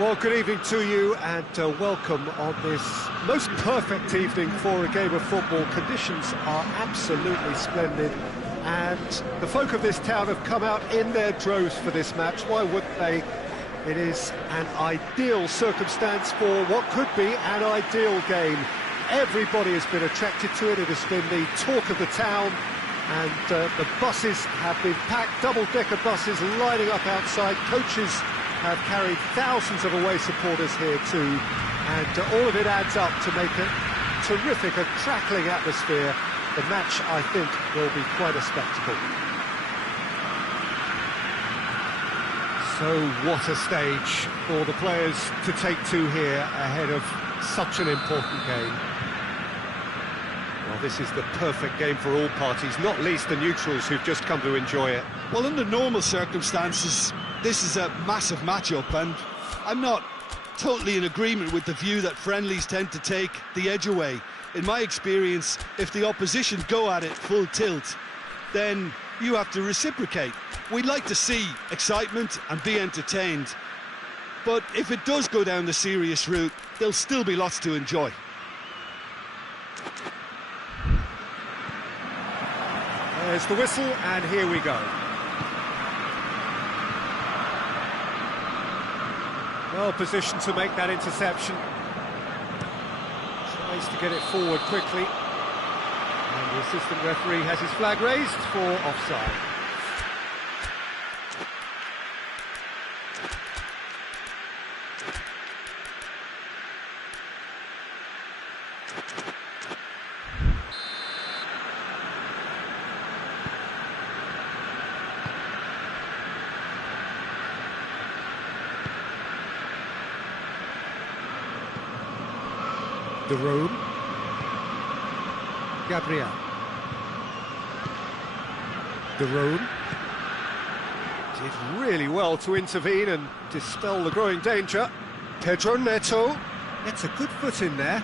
Well, good evening to you and welcome on this most perfect evening for a game of football. Conditions are absolutely splendid and the folk of this town have come out in their droves for this match. Why wouldn't they? It is an ideal circumstance for what could be an ideal game. Everybody has been attracted to it. It has been the talk of the town, and the buses have been packed, double-decker buses lining up outside. Coaches have carried thousands of away supporters here too, and all of it adds up to make a terrific, a crackling atmosphere. The match, I think, will be quite a spectacle. So what a stage for the players to take to here ahead of such an important game. Well, this is the perfect game for all parties, not least the neutrals who've just come to enjoy it. Well, under normal circumstances, this is a massive matchup, and I'm not totally in agreement with the view that friendlies tend to take the edge away. In my experience, if the opposition go at it full tilt, then you have to reciprocate. We'd like to see excitement and be entertained, but if it does go down the serious route, there'll still be lots to enjoy. There's the whistle, and here we go. Well positioned to make that interception. Tries to get it forward quickly. And the assistant referee has his flag raised for offside. The room. Gabriel. The room. Did really well to intervene and dispel the growing danger. Pedro Neto gets a good foot in there.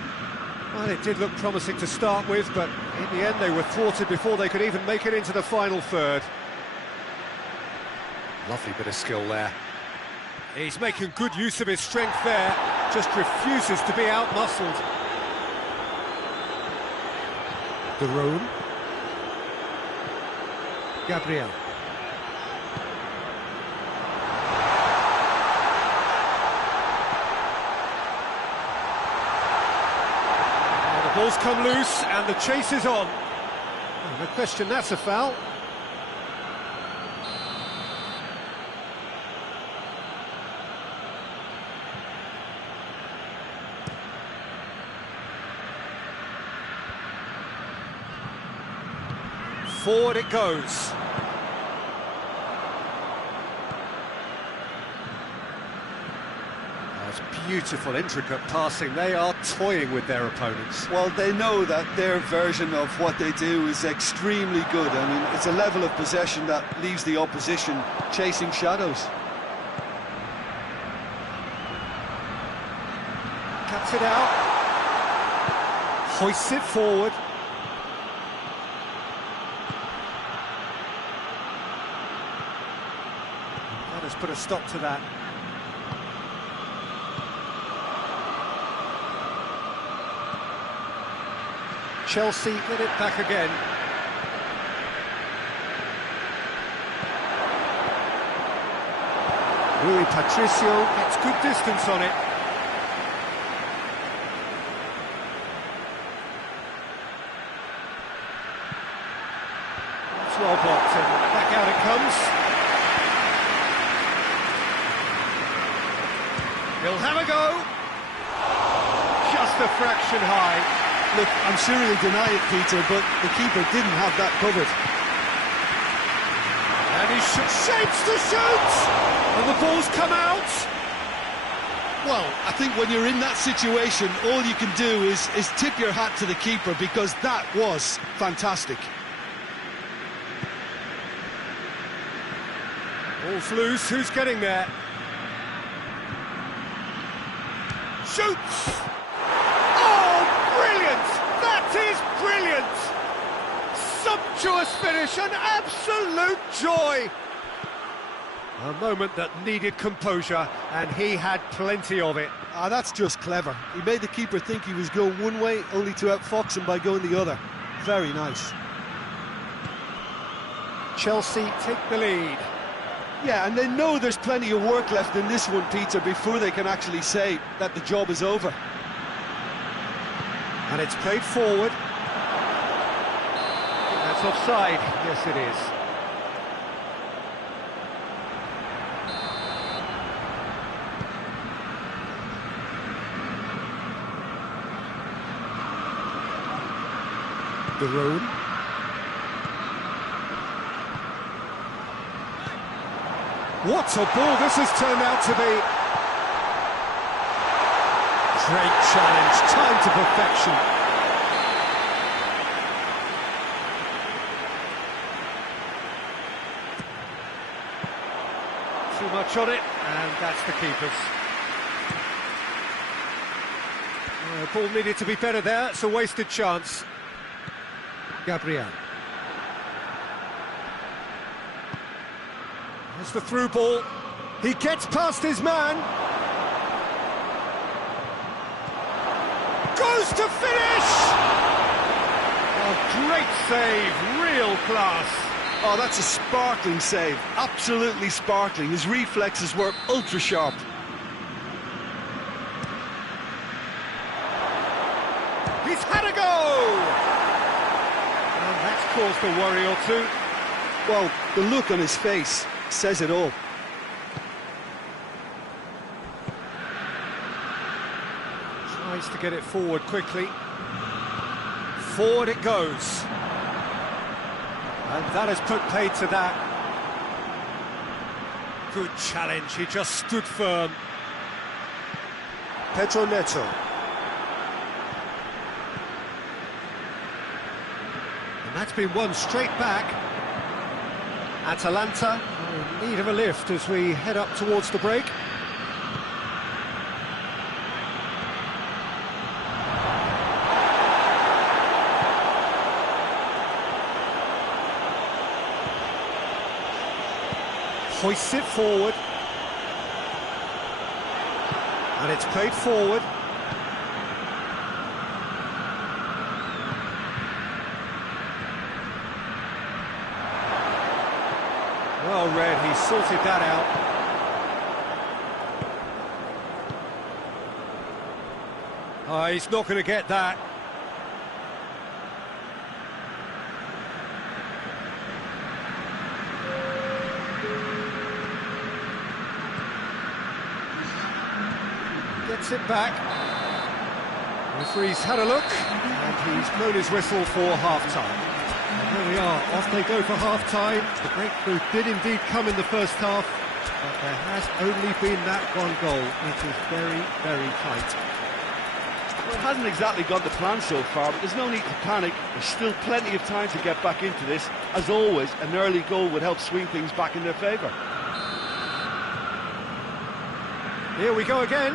Well, it did look promising to start with, but in the end they were thwarted before they could even make it into the final third. Lovely bit of skill there. He's making good use of his strength there, just refuses to be out-muscled. The room. Gabriel. Now the ball's come loose and the chase is on. No question, that's a foul. Forward it goes. That's beautiful, intricate passing. They are toying with their opponents. Well, they know that their version of what they do is extremely good. I mean, it's a level of possession that leaves the opposition chasing shadows. Cuts it out. Hoists it forward. That has put a stop to that. Chelsea get it back again. Rui Patricio gets good distance on it. It's well blocked and back out it comes. He'll have a go. Just a fraction high. Look, I'm sure he'll deny it, Peter, but the keeper didn't have that covered. And he shapes the shoot! And the ball's come out! Well, I think when you're in that situation, all you can do is tip your hat to the keeper, because that was fantastic. Ball's loose, who's getting there? Shoots! Oh, brilliant! That is brilliant! Sumptuous finish, an absolute joy! A moment that needed composure, and he had plenty of it. Ah, that's just clever. He made the keeper think he was going one way, only to outfox him by going the other. Very nice. Chelsea take the lead. Yeah, and they know there's plenty of work left in this one, Peter, before they can actually say that the job is over. And it's played forward. That's offside. Yes, it is. De Roon. What a ball this has turned out to be. Great challenge, time to perfection. Too much on it, and that's the keeper's. The ball needed to be better there, it's a wasted chance. Gabriel. There's the through ball. He gets past his man. Goes to finish! A great save, real class. Oh, that's a sparkling save. Absolutely sparkling. His reflexes were ultra sharp. He's had a go! And that's caused a worry or two. Well, the look on his face says it all. Tries to get it forward quickly. Forward it goes. And that has put paid to that. Good challenge, he just stood firm. Pedro Neto. And that's been won straight back. Atalanta in need of a lift as we head up towards the break. Hoists it forward. And it's played forward. Well read, he sorted that out. Oh, he's not going to get that. Gets it back. The referee's had a look, and he's blown his whistle for half-time. And there we are, off they go for half-time. The breakthrough did indeed come in the first half, but there has only been that one goal. It is very, very tight. Well, it hasn't exactly gone to plan so far, but there's no need to panic. There's still plenty of time to get back into this. As always, an early goal would help swing things back in their favour. Here we go again.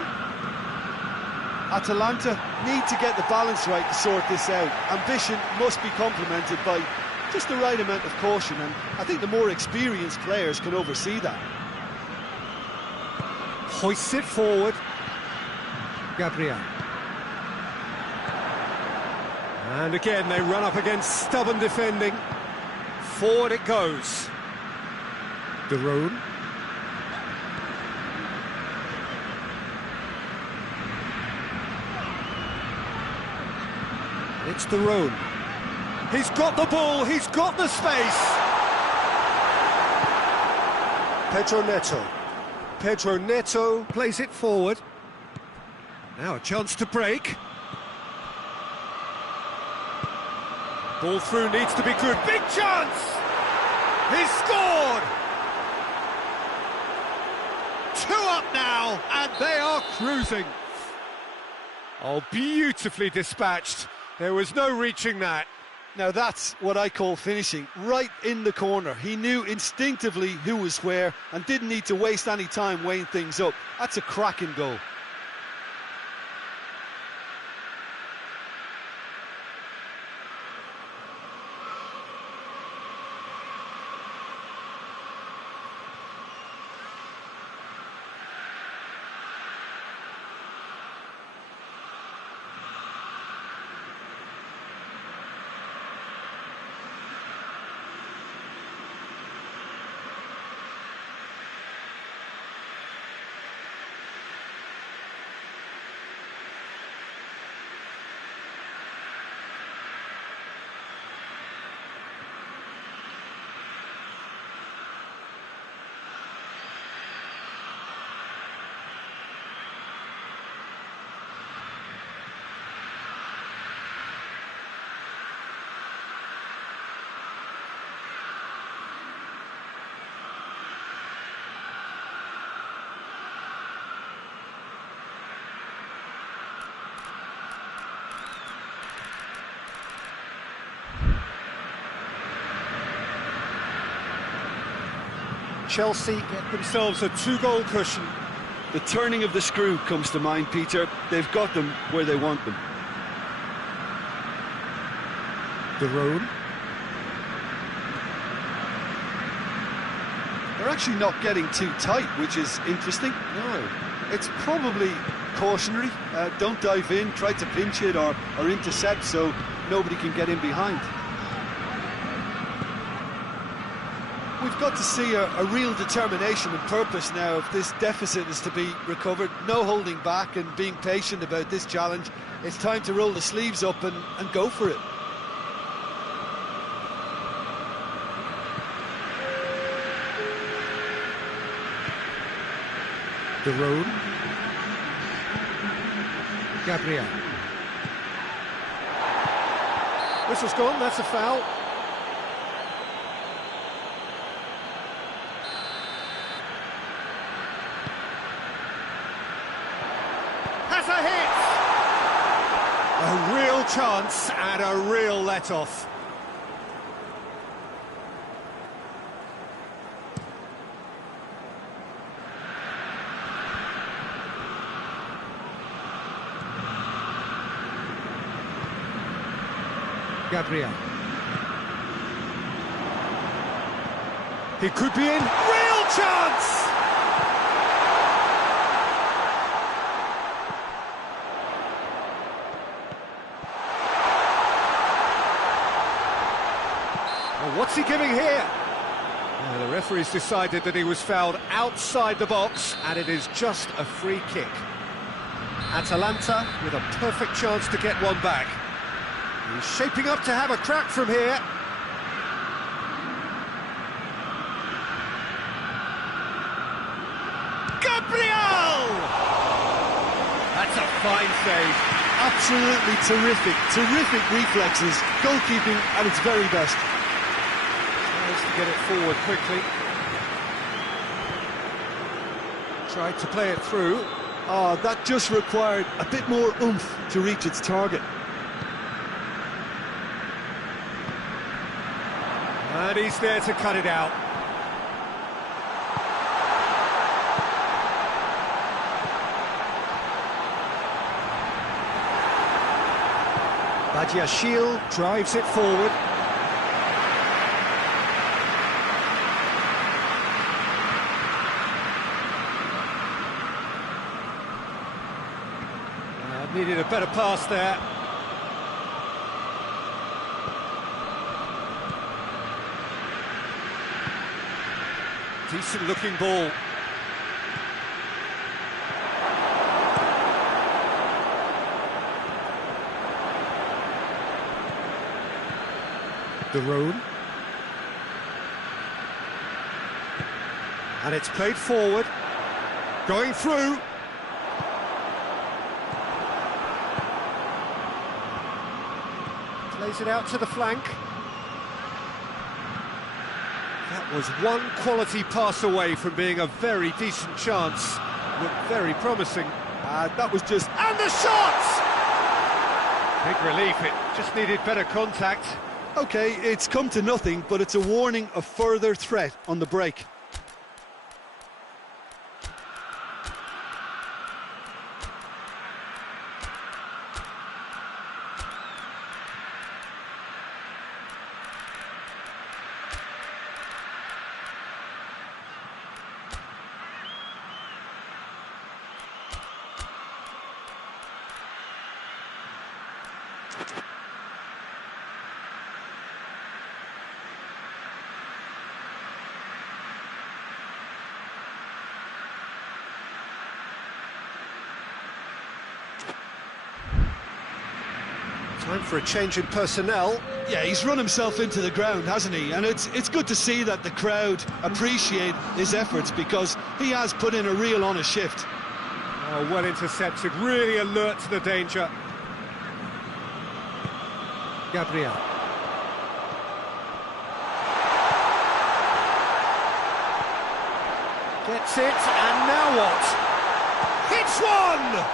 Atalanta need to get the balance right to sort this out. Ambition must be complemented by just the right amount of caution, and I think the more experienced players can oversee that. Hoists it forward. Gabriel. And again they run up against stubborn defending. Forward it goes. De Roon. It's De Roon. He's got the ball, he's got the space. Pedro Neto. Pedro Neto plays it forward. Now a chance to break. Ball through needs to be good. Big chance! He's scored! 2 up now, and they are cruising. Oh, beautifully dispatched. There was no reaching that. Now that's what I call finishing, right in the corner. He knew instinctively who was where and didn't need to waste any time weighing things up. That's a cracking goal. Chelsea get themselves a 2-goal cushion. The turning of the screw comes to mind, Peter. They've got them where they want them. De Roon. They're actually not getting too tight, which is interesting. No. It's probably cautionary. Don't dive in, try to pinch it or intercept so nobody can get in behind. We've got to see a real determination and purpose now if this deficit is to be recovered. No holding back and being patient about this challenge. It's time to roll the sleeves up and go for it. De Roon. Gabriel. Whistle's gone, that's a foul. Has a hit! A real chance and a real let-off. Gabriel. He could be in. Real chance! Well, what's he giving here? The referee's decided that he was fouled outside the box, and it is just a free kick. Atalanta with a perfect chance to get one back. He's shaping up to have a crack from here. Gabriel! That's a fine save. Absolutely terrific reflexes, goalkeeping at its very best. Tries to get it forward quickly. Tried to play it through. Oh, that just required a bit more oomph to reach its target. And he's there to cut it out. Badiashile drives it forward. Needed a better pass there. Decent looking ball. De Roon. And it's played forward. Going through. Plays it out to the flank. That was one quality pass away from being a very decent chance. Looked very promising. That was just... And the shot! Big relief, it just needed better contact. OK, it's come to nothing, but it's a warning of further threat on the break. Time for a change in personnel. Yeah, he's run himself into the ground, hasn't he? And it's good to see that the crowd appreciate his efforts, because he has put in a real honest shift. Oh, well intercepted, really alert to the danger. Gabriel. Gets it, and now what? Hits one!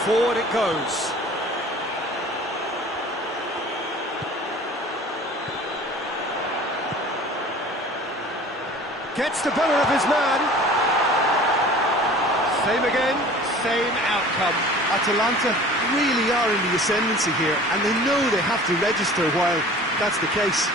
Forward it goes. Gets the better of his man. Same again, same outcome. Atalanta really are in the ascendancy here, and they know they have to register while that's the case.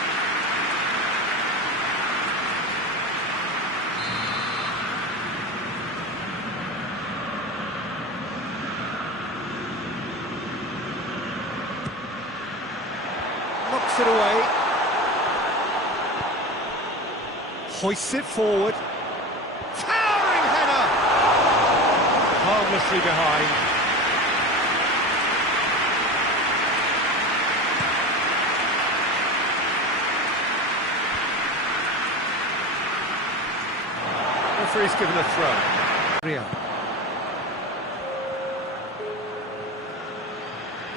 Knocks it away. Hoists it forward. Towering header! Harmlessly behind. Referee's given a throw. Real.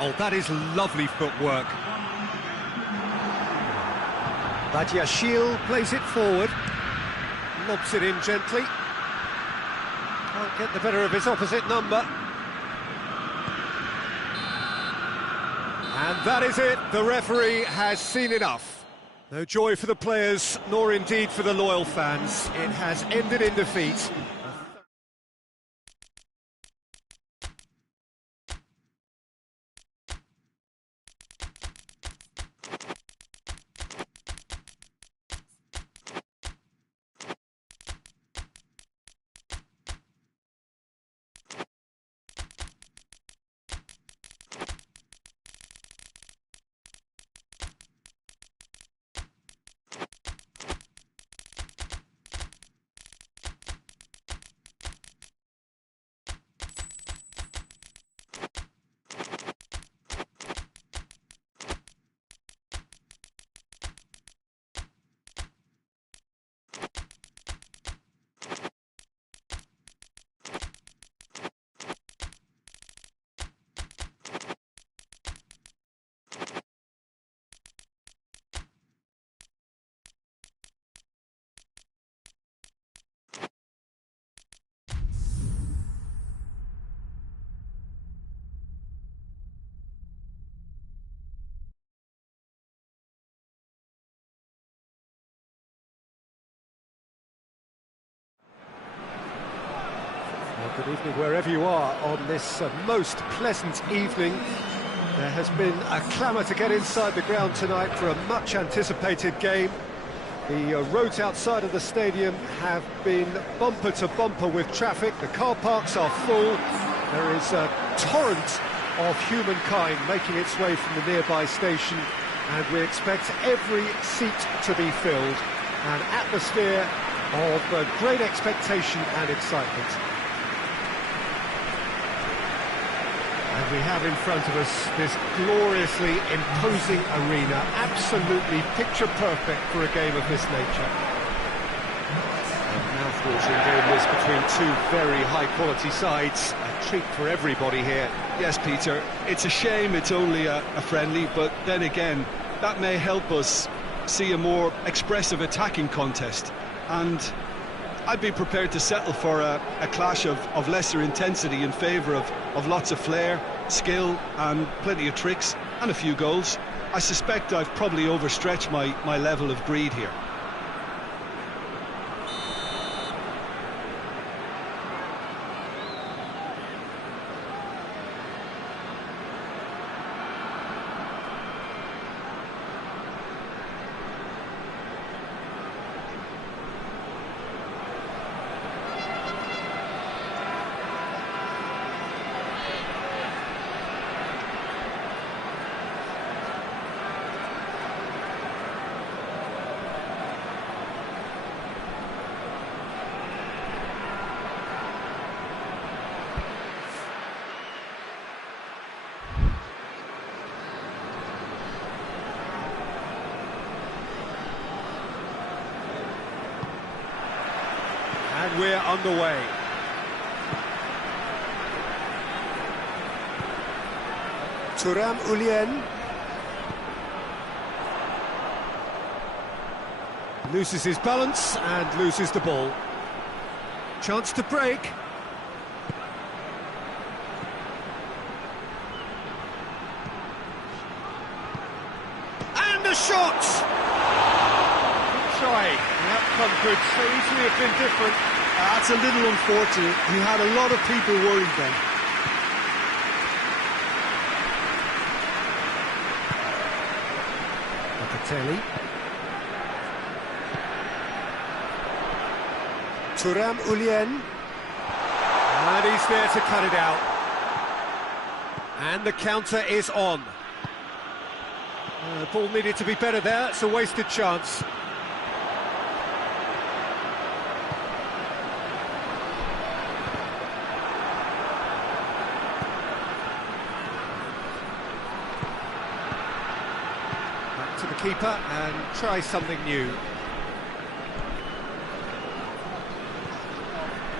Oh, that is lovely footwork. Badiashile plays it forward. Lobs it in gently. Can't get the better of his opposite number. And that is it. The referee has seen enough. No joy for the players, nor indeed for the loyal fans. It has ended in defeat. Well, good evening wherever you are on this most pleasant evening. There has been a clamour to get inside the ground tonight for a much anticipated game. The roads outside of the stadium have been bumper to bumper with traffic. The car parks are full. There is a torrent of humankind making its way from the nearby station, and we expect every seat to be filled. An atmosphere of great expectation and excitement. And we have in front of us this gloriously imposing arena, absolutely picture perfect for a game of this nature. A mouth-watering game this between two very high-quality sides. A treat for everybody here. Yes, Peter, it's a shame it's only a friendly, but then again, that may help us see a more expressive attacking contest. And I'd be prepared to settle for a clash of lesser intensity in favour of lots of flair, skill and plenty of tricks and a few goals. I suspect I've probably overstretched my level of greed here. And we're underway. Ulien loses his balance and loses the ball. Chance to break. And a shot! Good try. The outcome could so easily have been different. That's a little unfortunate. He had a lot of people worried then. Locatelli. Ulien. And he's there to cut it out. And the counter is on. The ball needed to be better there. It's a wasted chance. To the keeper and try something new.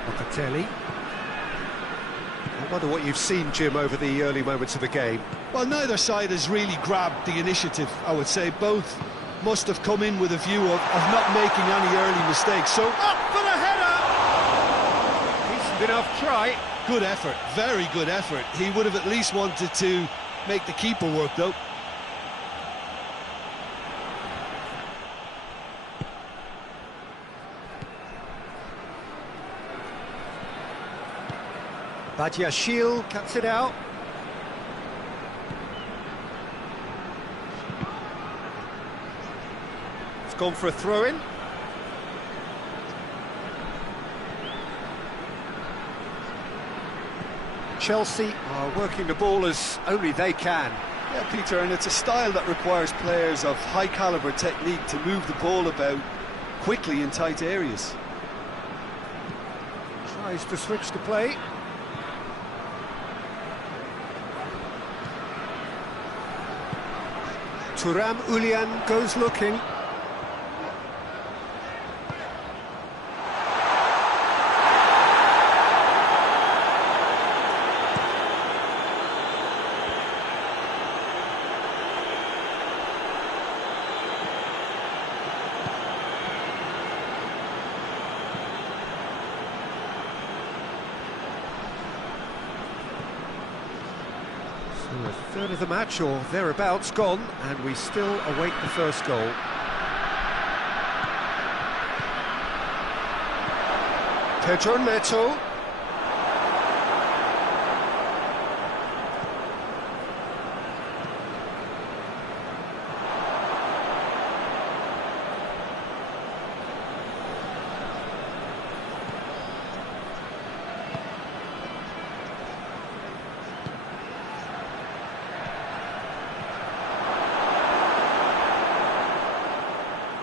Locatelli. I wonder what you've seen, Jim, over the early moments of the game. Well, neither side has really grabbed the initiative, I would say. Both must have come in with a view of not making any early mistakes. So, up for the header! Decent enough try. Good effort, very good effort. He would have at least wanted to make the keeper work, though. Badiashile cuts it out. It's gone for a throw-in. Chelsea are working the ball as only they can. Yeah, Peter, and it's a style that requires players of high-caliber technique to move the ball about quickly in tight areas. Tries to switch the play. Ulien goes looking. A third of the match or thereabouts gone, and we still await the first goal. Pedro Neto.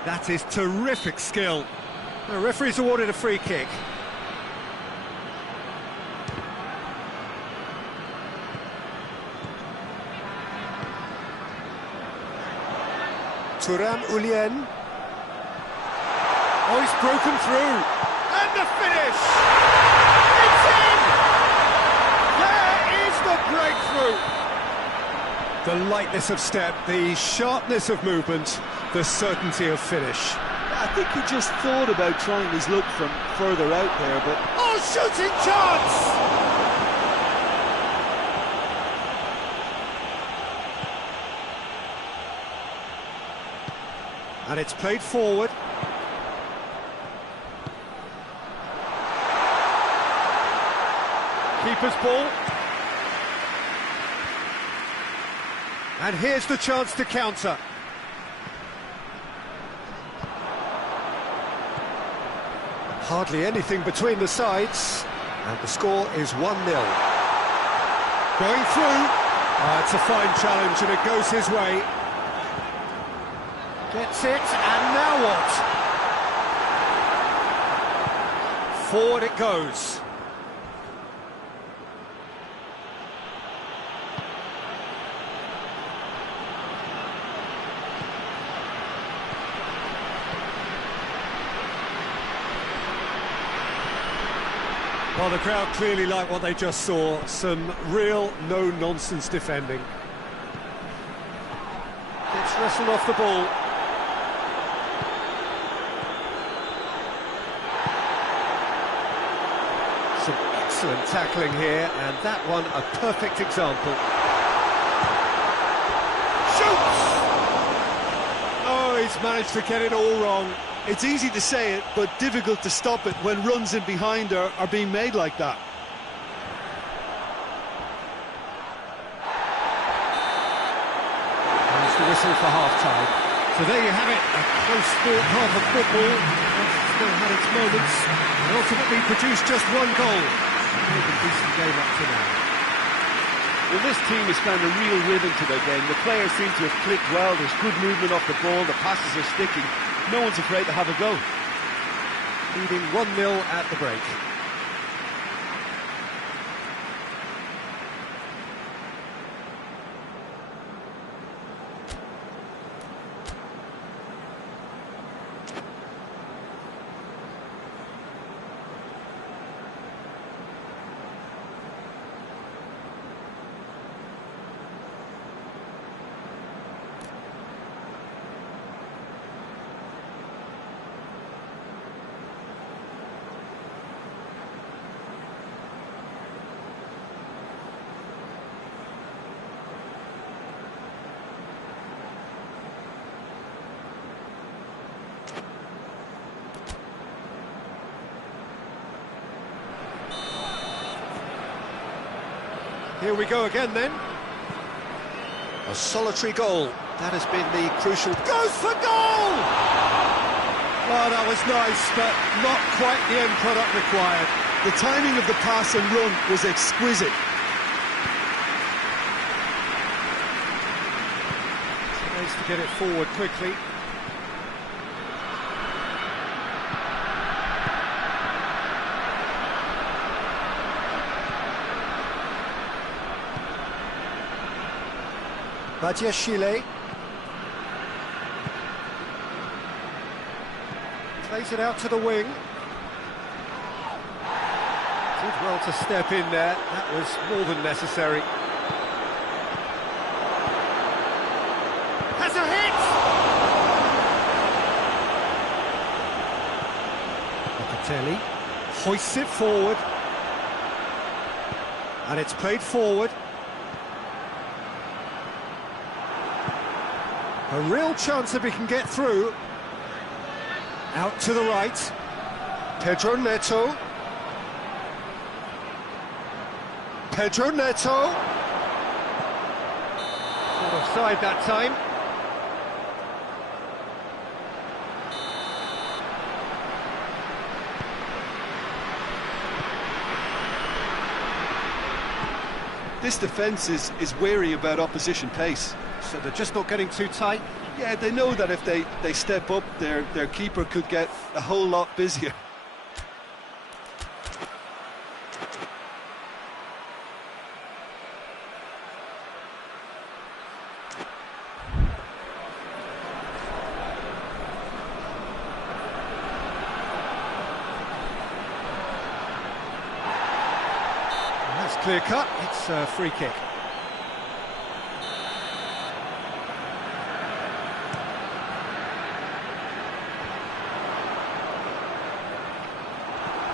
That is terrific skill. The referee's awarded a free kick. Ulien. Oh, he's broken through. And the finish! It's in! through. The lightness of step, the sharpness of movement, the certainty of finish. I think he just thought about trying his luck from further out there, but... Oh, shooting chance! And it's played forward. Keeper's ball. And here's the chance to counter. Hardly anything between the sides, and the score is 1-0. Going through. It's a fine challenge, and it goes his way. Gets it, and now what? Forward it goes. Well, the crowd clearly like what they just saw. Some real no-nonsense defending. Gets wrestled off the ball. Some excellent tackling here, and that one a perfect example. Shoots! Oh, he's managed to get it all wrong. It's easy to say it, but difficult to stop it when runs in behind are being made like that. There's the whistle for half-time. So there you have it, a close-fought half of football. It's still had its moments, and ultimately produced just one goal. A decent game up to now. Well, this team has found a real rhythm to their game. The players seem to have clicked well. There's good movement off the ball. The passes are sticking. No one's afraid to have a go. Leading 1-0 at the break. Here we go again then. A solitary goal. That has been the crucial... Goes for goal! Oh, that was nice, but not quite the end product required. The timing of the pass and run was exquisite. So nice to get it forward quickly. Chile plays it out to the wing. Did well to step in there. That was more than necessary. Has a hit! Locatelli hoists it forward. And it's played forward. A real chance if he can get through. Out to the right. Pedro Neto. Pedro Neto. Not offside that time. This defence is wary about opposition pace. So they're just not getting too tight. Yeah, they know that if they step up, their keeper could get a whole lot busier. That's clear cut. It's a free kick.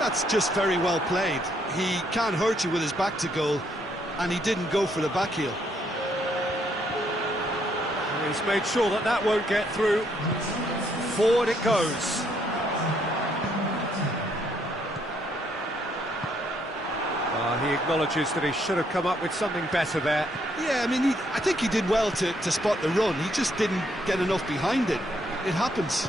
That's just very well played. He can't hurt you with his back to goal, and he didn't go for the back heel. And he's made sure that that won't get through. Forward it goes. He acknowledges that he should have come up with something better there. Yeah, I mean, I think he did well to spot the run. He just didn't get enough behind it. It happens.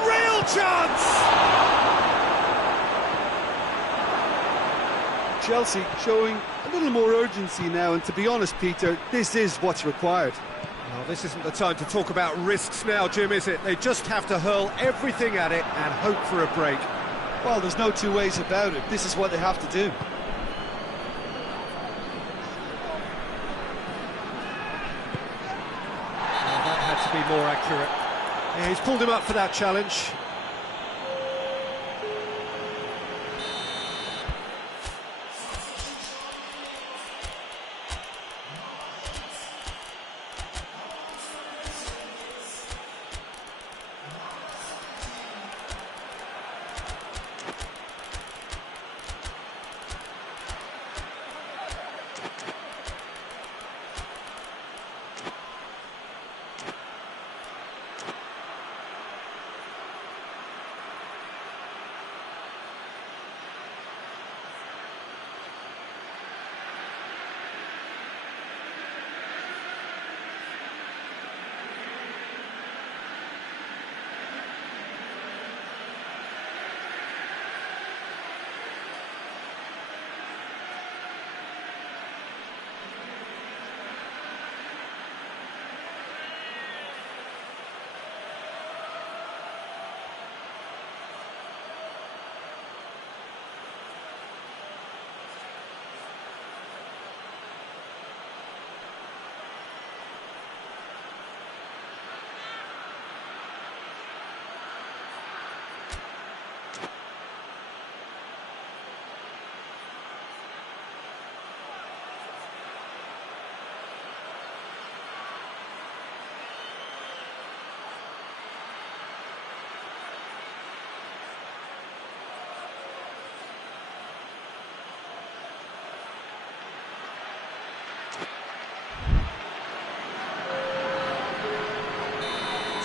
Real chance! Chelsea showing a little more urgency now, and to be honest, Peter, this is what's required. Well, this isn't the time to talk about risks now, Jim, is it? They just have to hurl everything at it and hope for a break. Well, there's no two ways about it. This is what they have to do. Well, that had to be more accurate. Yeah, he's pulled him up for that challenge.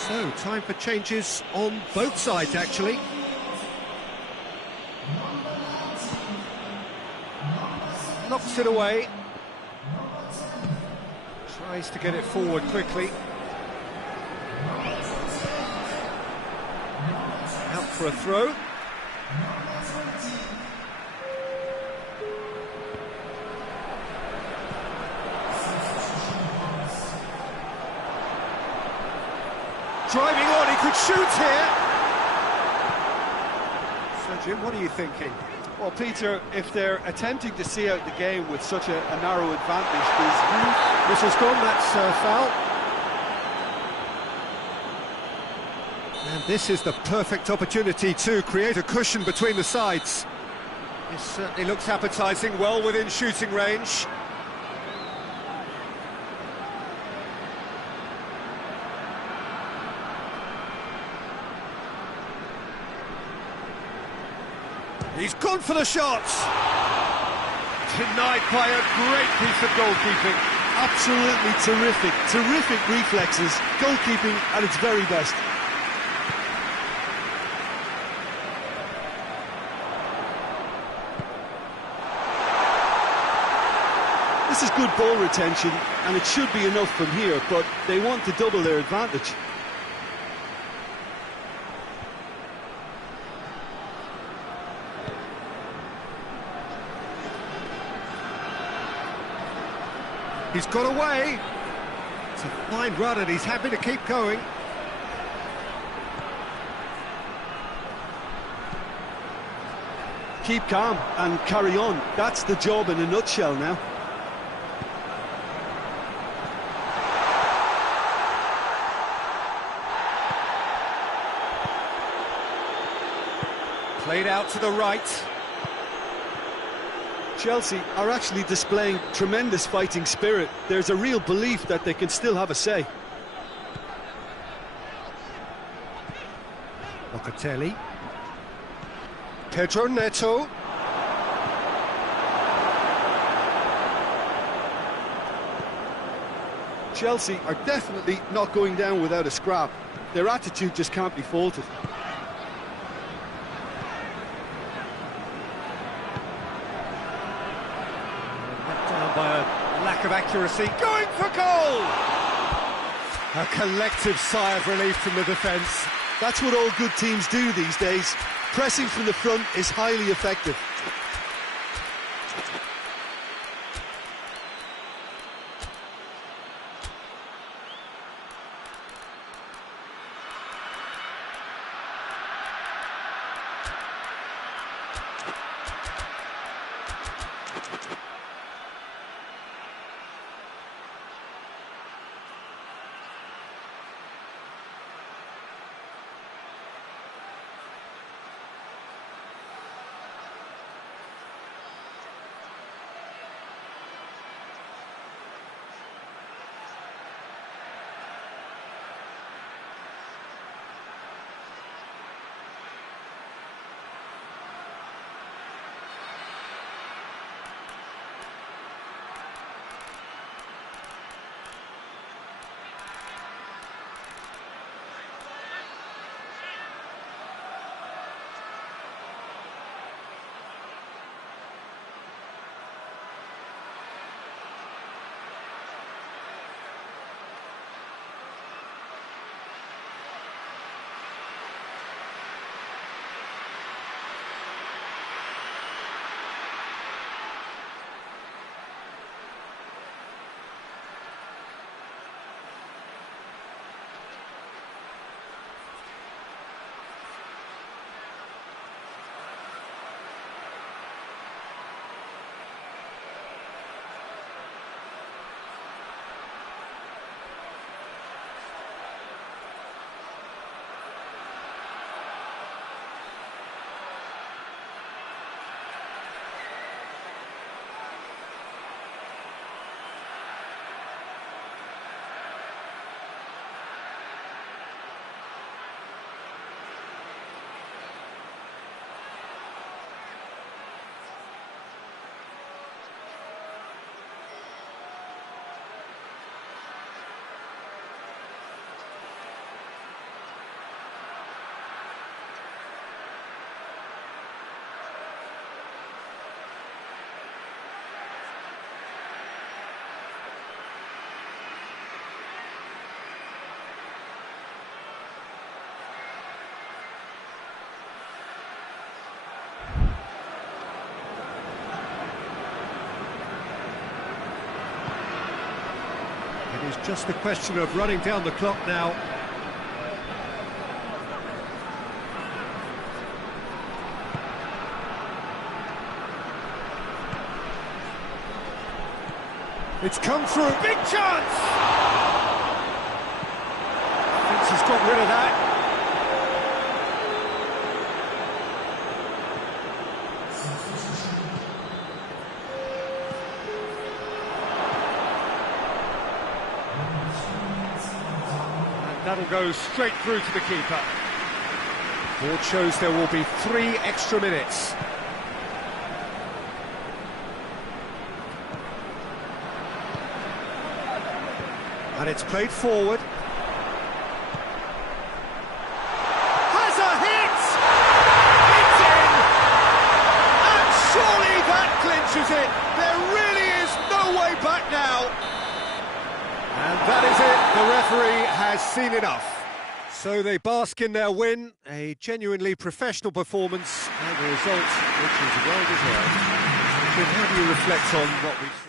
So, time for changes on both sides, actually. Knocks it away. Tries to get it forward quickly. Out for a throw. Driving on, he could shoot here. So, Jim, what are you thinking? Well, Peter, if they're attempting to see out the game with such a narrow advantage, there's... Whistle's gone, that's foul. And this is the perfect opportunity to create a cushion between the sides. This certainly looks appetising, well within shooting range. He's gone for the shot. Denied by a great piece of goalkeeping. Absolutely terrific, terrific reflexes. Goalkeeping at its very best. This is good ball retention, and it should be enough from here, but they want to double their advantage. He's got away. It's a fine run and he's happy to keep going. Keep calm and carry on. That's the job in a nutshell now. Played out to the right. Chelsea are actually displaying tremendous fighting spirit. There's a real belief that they can still have a say. Locatelli. Pedro Neto. Chelsea are definitely not going down without a scrap. Their attitude just can't be faulted. Let down by a lack of accuracy, going for goal! A collective sigh of relief from the defence. That's what all good teams do these days. Pressing from the front is highly effective. It is just a question of running down the clock now. It's come through, big chance! Vince has got rid of that. That'll go straight through to the keeper. Board shows there will be 3 extra minutes. And it's played forward. Has a hit! It's in! And surely that clinches it. There really is no way back now. And that is it. The referee has seen enough. So they bask in their win, a genuinely professional performance, and the result, which is well deserved. How do you reflect on what we've seen?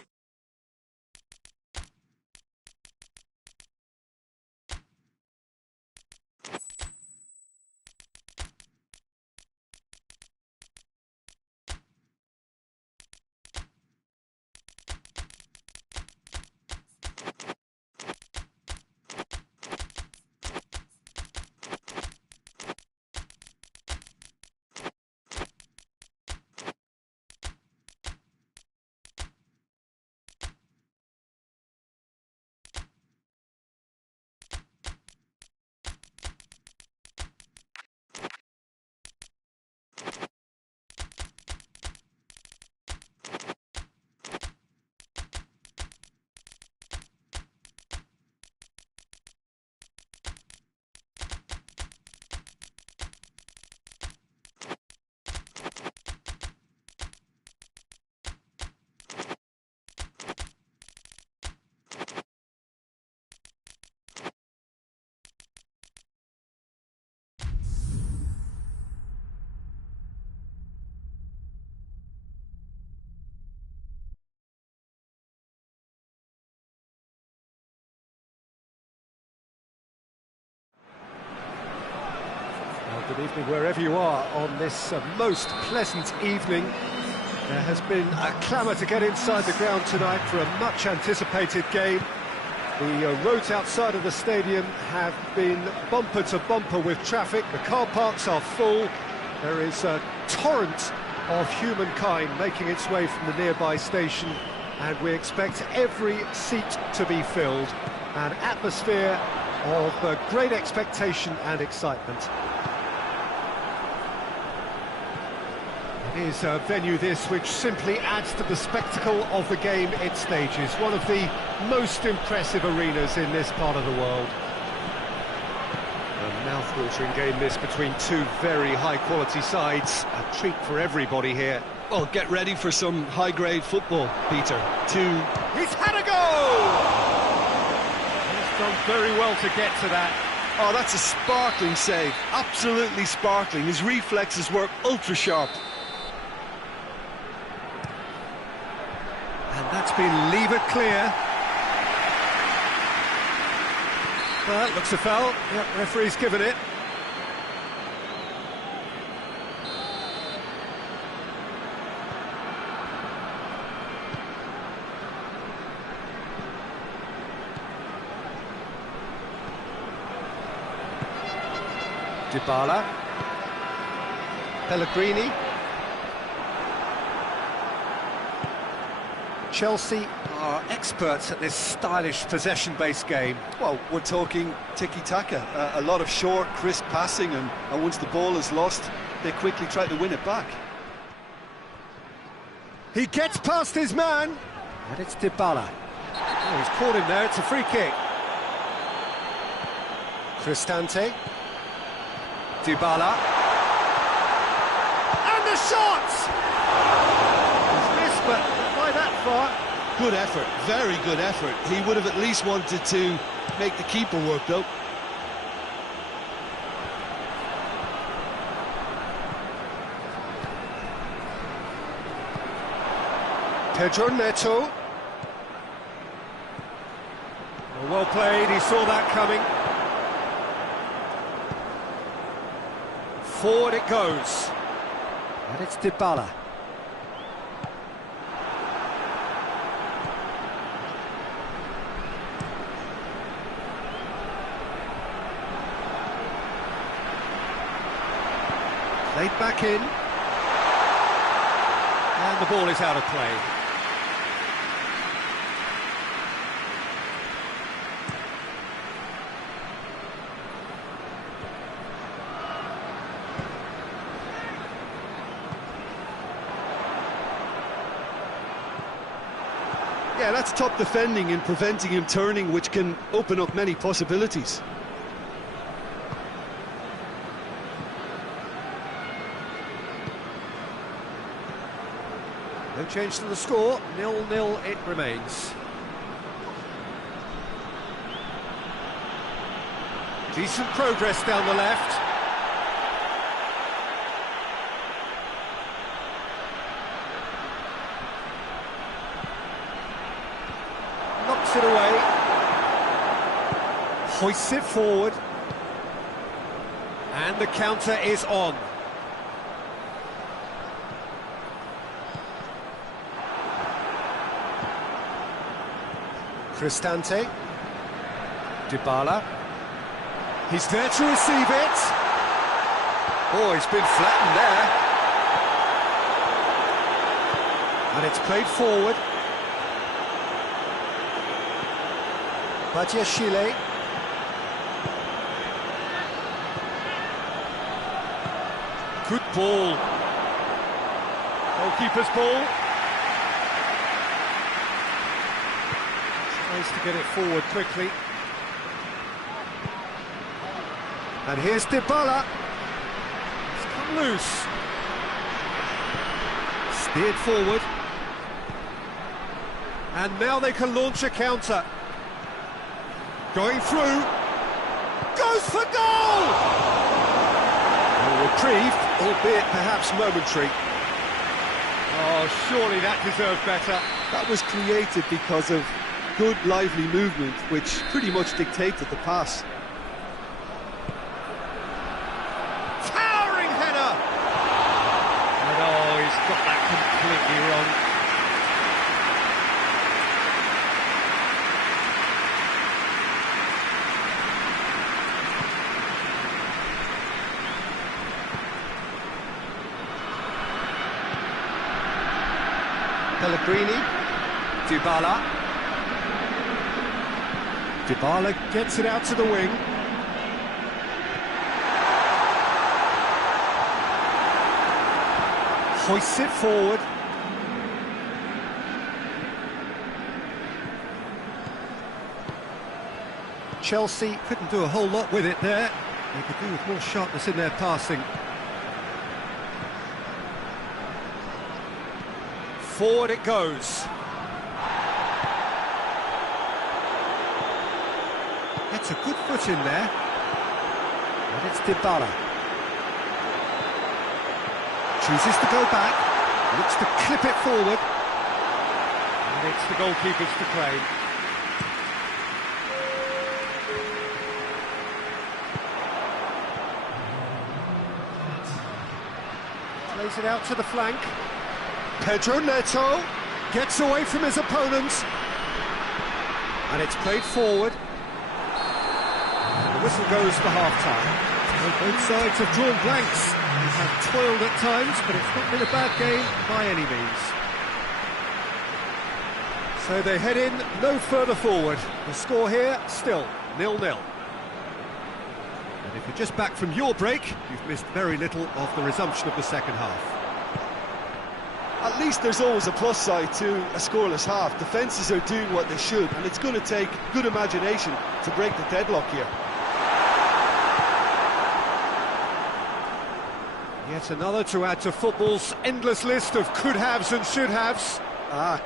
Good evening wherever you are on this most pleasant evening. There has been a clamour to get inside the ground tonight for a much-anticipated game. The roads outside of the stadium have been bumper to bumper with traffic. The car parks are full. There is a torrent of humankind making its way from the nearby station, and we expect every seat to be filled. An atmosphere of great expectation and excitement. It is a venue this which simply adds to the spectacle of the game it stages. One of the most impressive arenas in this part of the world. A mouth-watering game this between two very high-quality sides. A treat for everybody here. Well, get ready for some high-grade football, Peter. He's had a goal! He's done very well to get to that. Oh, that's a sparkling save. Absolutely sparkling. His reflexes were ultra-sharp. And that's been levered clear. Well, looks a foul. Yep, referee's given it. Dybala. Pellegrini. Chelsea are experts at this stylish possession-based game. Well, we're talking tiki-taka. A lot of short, crisp passing, and once the ball is lost, they quickly try to win it back. He gets past his man, and it's Dybala. Oh, he's caught him there, it's a free kick. Cristante. Dybala. And the shot! He's missed, but by that far. Good effort, very good effort. He would have at least wanted to make the keeper work, though. Pedro Neto. Well played, he saw that coming. Forward it goes. And it's Dybala. Played back in. And the ball is out of play. Yeah, that's top defending and preventing him turning, which can open up many possibilities. No change to the score, 0-0 it remains. Decent progress down the left. Knocks it away. Hoists it forward. And the counter is on. Cristante. Dybala. He's there to receive it. Oh, he's been flattened there. And it's played forward. Badiashile. Good ball. Goalkeeper's ball. Tries to get it forward quickly. And here's Dybala. It's come loose. Steered forward. And now they can launch a counter. Going through. Goes for goal! A reprieve, albeit perhaps momentary. Oh, surely that deserved better. That was created because of good, lively movement, which pretty much dictated the pass. Foul! wrong. Pellegrini, Dybala gets it out to the wing. Hoists it forward. Chelsea couldn't do a whole lot with it there. They could do with more sharpness in their passing. Forward it goes. Gets a good foot in there. And it's Dybala. Chooses to go back. Looks to clip it forward. And it's the goalkeeper's to claim. Plays it out to the flank. Pedro Neto gets away from his opponents. And it's played forward. And the whistle goes for half-time. Well, both sides have drawn blanks. They have toiled at times, but it's not been a bad game by any means. So they head in no further forward. The score here, still 0-0. And if you're just back from your break, you've missed very little of the resumption of the second half. At least there's always a plus side to a scoreless half. Defences are doing what they should, and it's going to take good imagination to break the deadlock here. Yet another to add to football's endless list of could-haves and should-haves.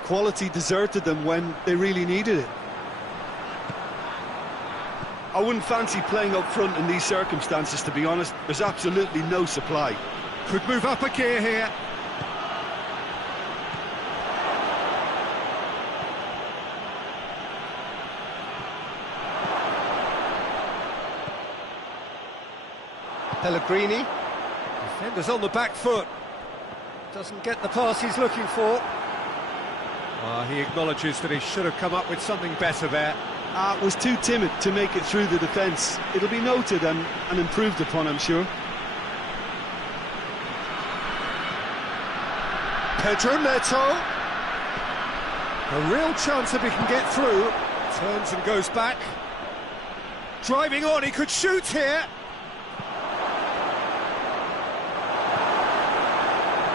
Quality deserted them when they really needed it. I wouldn't fancy playing up front in these circumstances, to be honest. There's absolutely no supply. Could move up a gear here. Pellegrini. Defender's on the back foot. Doesn't get the pass he's looking for. He acknowledges that he should have come up with something better there. Was too timid to make it through the defence. It'll be noted and improved upon, I'm sure. Pedro Neto. A real chance if he can get through. Turns and goes back. Driving on, he could shoot here.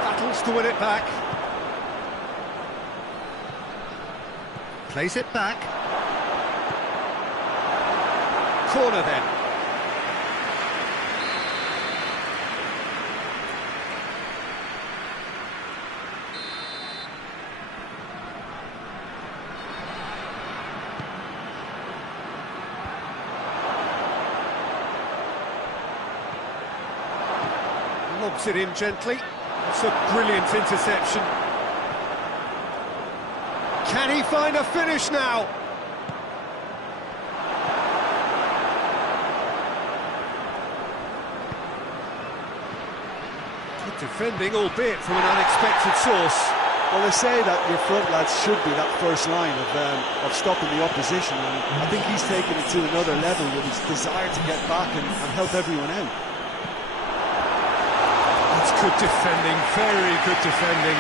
Battles to win it back. Plays it back. Corner then. Lobs it in gently. It's a brilliant interception. Can he find a finish now? Good defending, albeit from an unexpected source. Well, they say that your front lads should be that first line of stopping the opposition, and I think he's taken it to another level with his desire to get back and help everyone out. That's good defending, very good defending.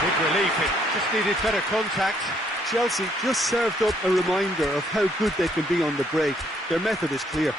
Big relief, it just needed better contact. Chelsea just served up a reminder of how good they can be on the break. Their method is clear.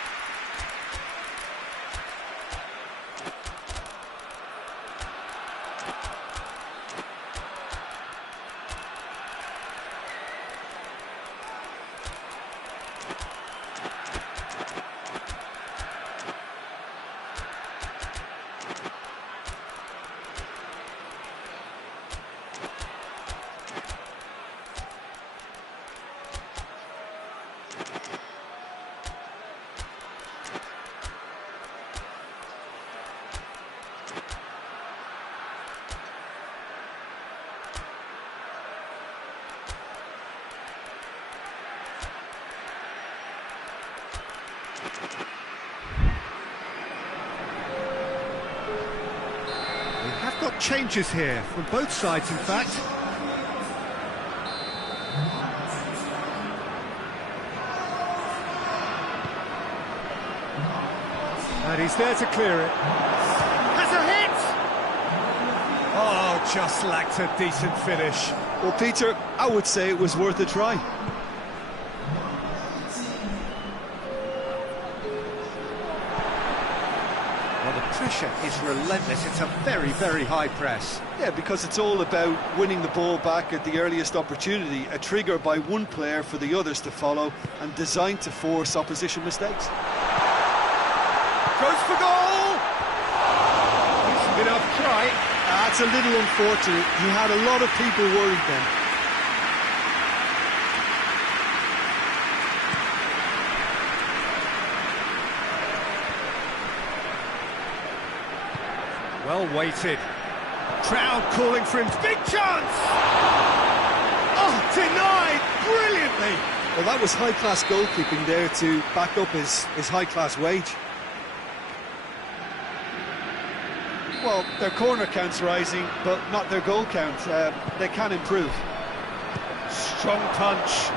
changes here, from both sides in fact. And he's there to clear it. Has a hit! Oh, just lacked a decent finish. Well, Peter, I would say it was worth a try. Well, the pressure is relentless. It's a very, very high press. Yeah, because it's all about winning the ball back at the earliest opportunity, a trigger by one player for the others to follow, and designed to force opposition mistakes. Goes for goal! Decent enough try. That's a little unfortunate. He had a lot of people worried then. Well weighted. Crowd calling for him. Big chance! Oh, denied brilliantly! Well, that was high-class goalkeeping there to back up his high-class wage. Well, their corner count's rising, but not their goal count. They can improve. Strong punch.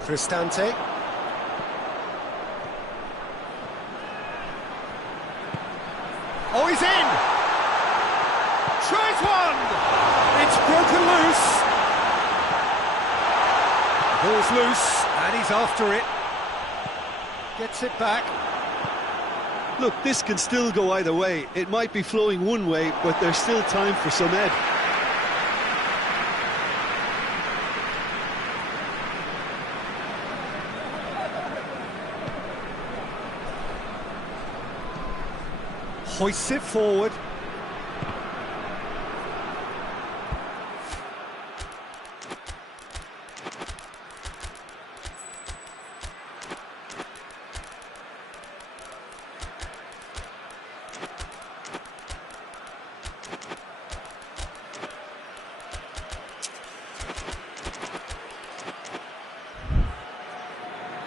Cristante. Oh, he's in! Tries one! It's broken loose. Ball's loose, and he's after it. Gets it back. Look, this can still go either way. It might be flowing one way, but there's still time for some ebb. Hoists it forward.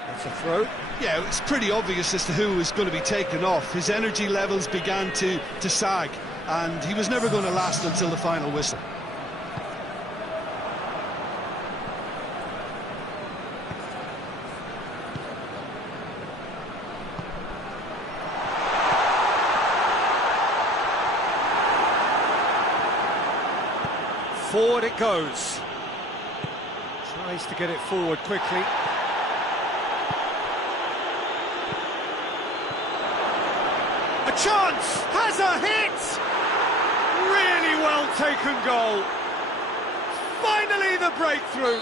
That's a throw. Yeah, it's pretty obvious as to who was going to be taken off. His energy levels began to sag, and he was never going to last until the final whistle. Forward it goes. Tries to get it forward quickly. A chance! Has a hit! Really well taken goal. Finally the breakthrough.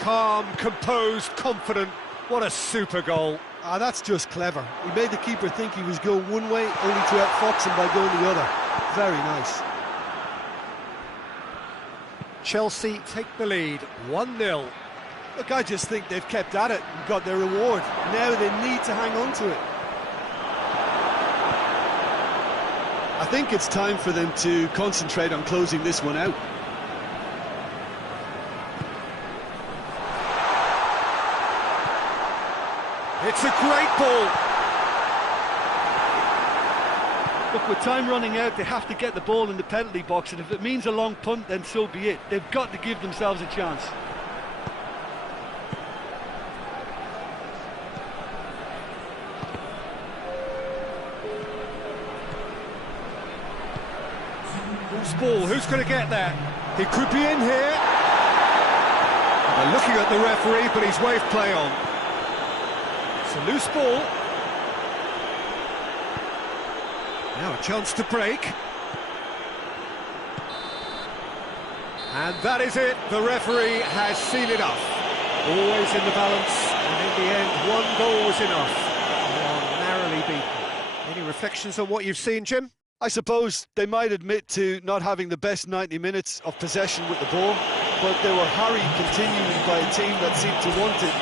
Calm, composed, confident. What a super goal. Ah, that's just clever. He made the keeper think he was going one way, only to outfox him by going the other. Very nice. Chelsea take the lead, 1-0. Look, I just think they've kept at it and got their reward. Now they need to hang on to it. I think it's time for them to concentrate on closing this one out. It's a great ball. Look, with time running out, they have to get the ball in the penalty box, and if it means a long punt, then so be it. They've got to give themselves a chance. Loose ball, who's going to get that? He could be in here. They're looking at the referee, but he's waved play on. It's a loose ball. Now a chance to break. And that is it. The referee has seen enough. Always in the balance, and in the end, one goal was enough. They are narrowly beaten. Any reflections on what you've seen, Jim? I suppose they might admit to not having the best 90 minutes of possession with the ball, but they were harried continually by a team that seemed to want it.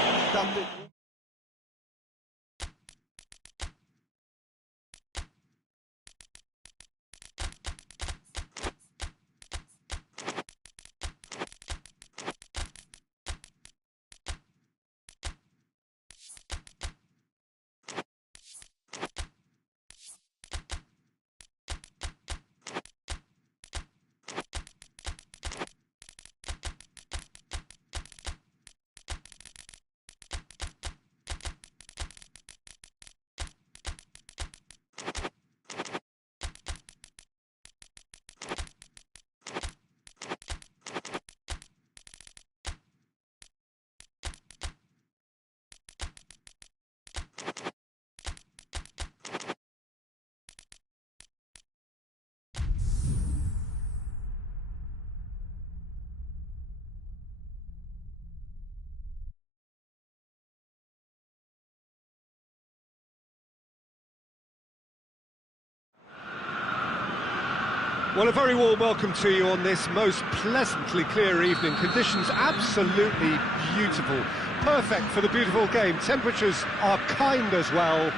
Well, a very warm welcome to you on this most pleasantly clear evening. Conditions absolutely beautiful. Perfect for the beautiful game. Temperatures are kind as well.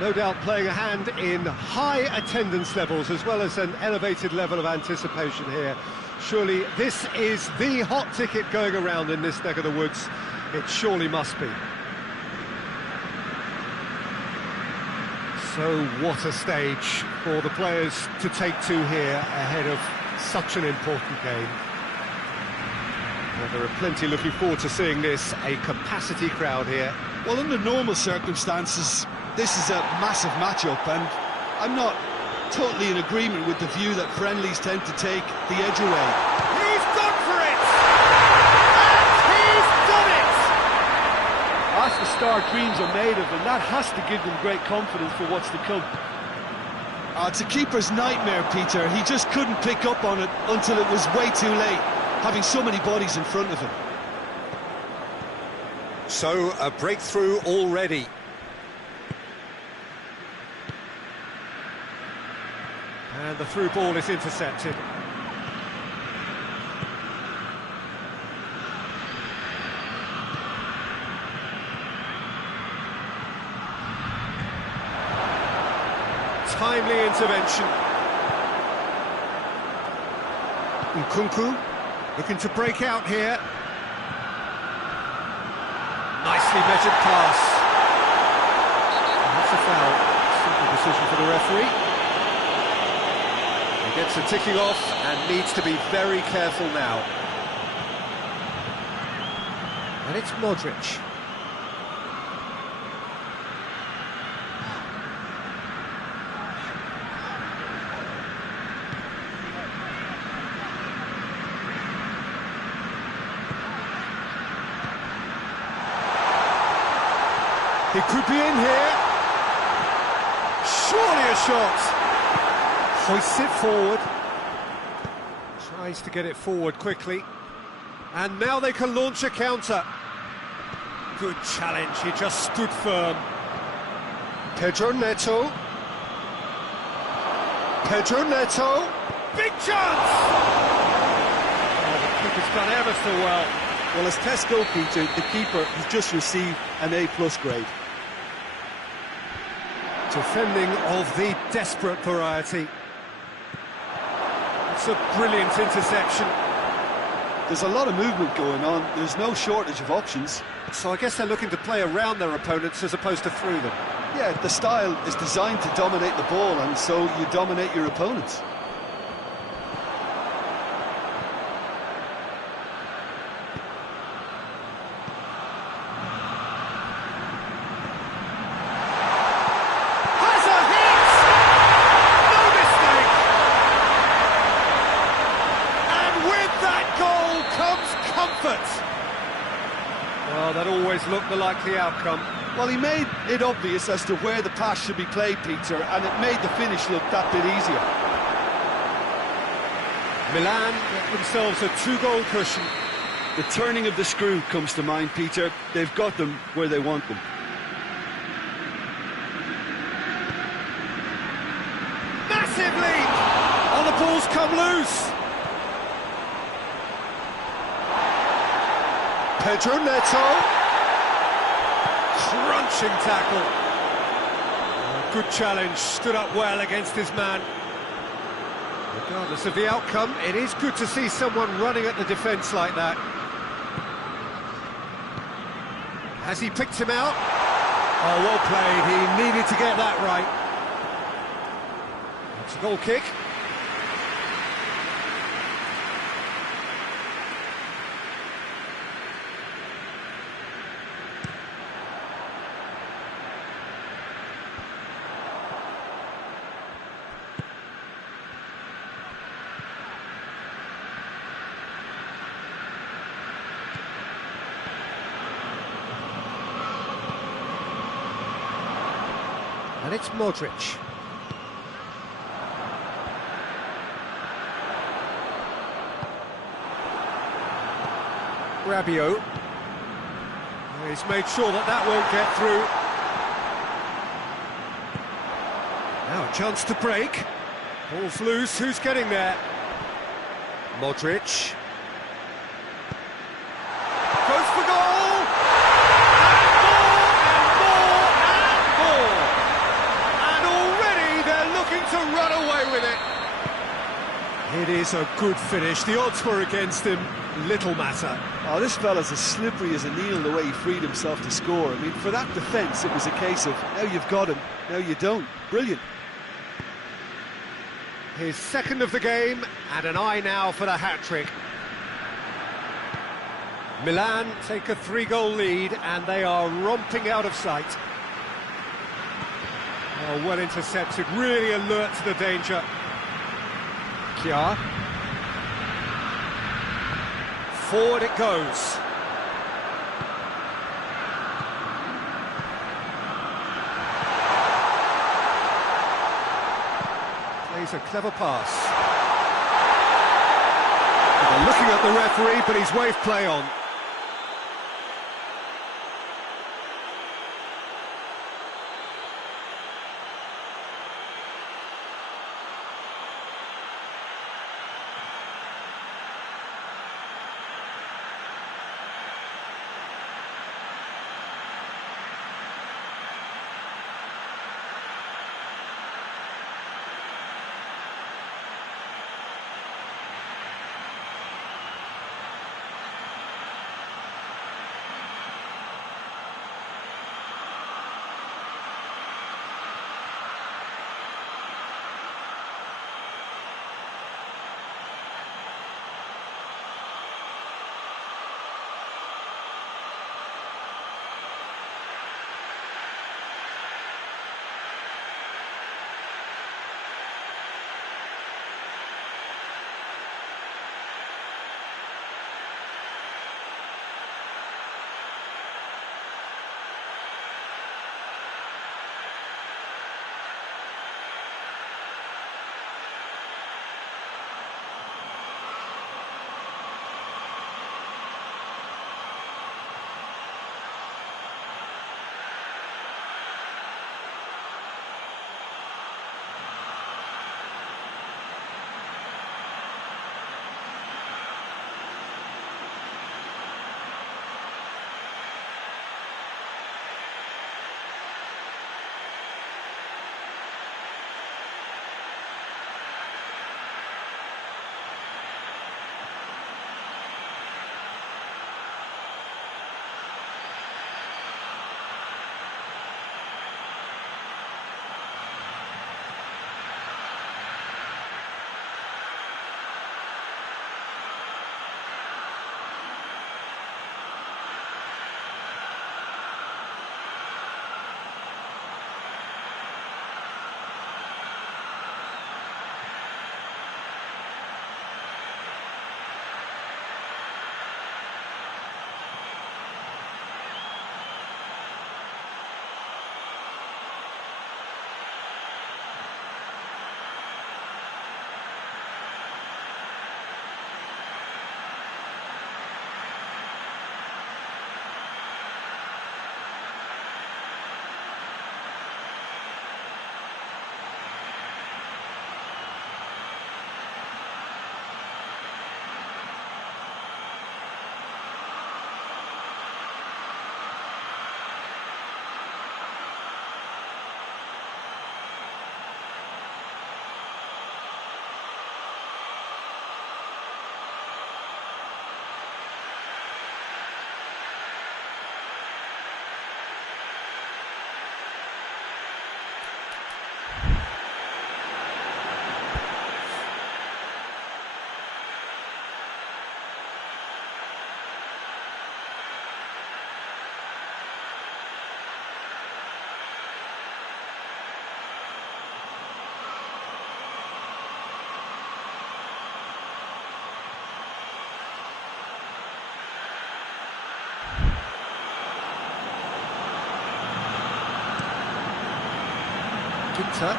No doubt playing a hand in high attendance levels as well as an elevated level of anticipation here. Surely this is the hot ticket going around in this neck of the woods. It surely must be. So what a stage for the players to take to here ahead of such an important game. Well, there are plenty looking forward to seeing this, a capacity crowd here. Well, under normal circumstances, this is a massive match-up, and I'm not totally in agreement with the view that friendlies tend to take the edge away. He's gone for it! And he's done it! That's the start dreams are made of, and that has to give them great confidence for what's to come. It's a keeper's nightmare, Peter. He just couldn't pick up on it until it was way too late, having so many bodies in front of him. So, a breakthrough already. And the through ball is intercepted. Timely intervention. Nkunku looking to break out here. Nicely measured pass. And that's a foul. Simple decision for the referee. He gets a ticking off and needs to be very careful now. And it's Modric. He could be in here. Surely a shot. Hoists it forward. Tries to get it forward quickly. And now they can launch a counter. Good challenge, he just stood firm. Pedro Neto. Pedro Neto. Big chance! Oh, the keeper's done ever so well. Well, as tests go, Peter, the keeper has just received an A+ grade. Defending of the desperate variety. It's a brilliant interception. There's a lot of movement going on. There's no shortage of options. So I guess they're looking to play around their opponents as opposed to through them. Yeah, the style is designed to dominate the ball, and so you dominate your opponents. Well, that always looked the likely outcome. Well, he made it obvious as to where the pass should be played, Peter, and it made the finish look that bit easier. Milan get themselves a 2-goal cushion. The turning of the screw comes to mind, Peter. They've got them where they want them. Massive lead! Oh, the ball's come loose! Pedro Neto. Crunching tackle. Good challenge, stood up well against his man. Regardless of the outcome, it is good to see someone running at the defence like that. Has he picked him out? Oh, well played, he needed to get that right. It's a goal kick. And it's Modric. Rabiot. He's made sure that that won't get through. Now a chance to break. Ball's loose, who's getting there? Modric. Goes for goal! And more! And already they're looking to run away with it. It is a good finish. The odds were against him. Little matter. Oh, this fella's as slippery as a needle the way he freed himself to score. I mean, for that defence, it was a case of, now you've got him, now you don't. Brilliant. His second of the game, and an eye now for the hat-trick. Milan take a 3-goal lead, and they are romping out of sight. Oh, well intercepted, really alert to the danger. Kjaer. Forward it goes. Plays a clever pass. They're looking at the referee, but he's waved play on. Ginter.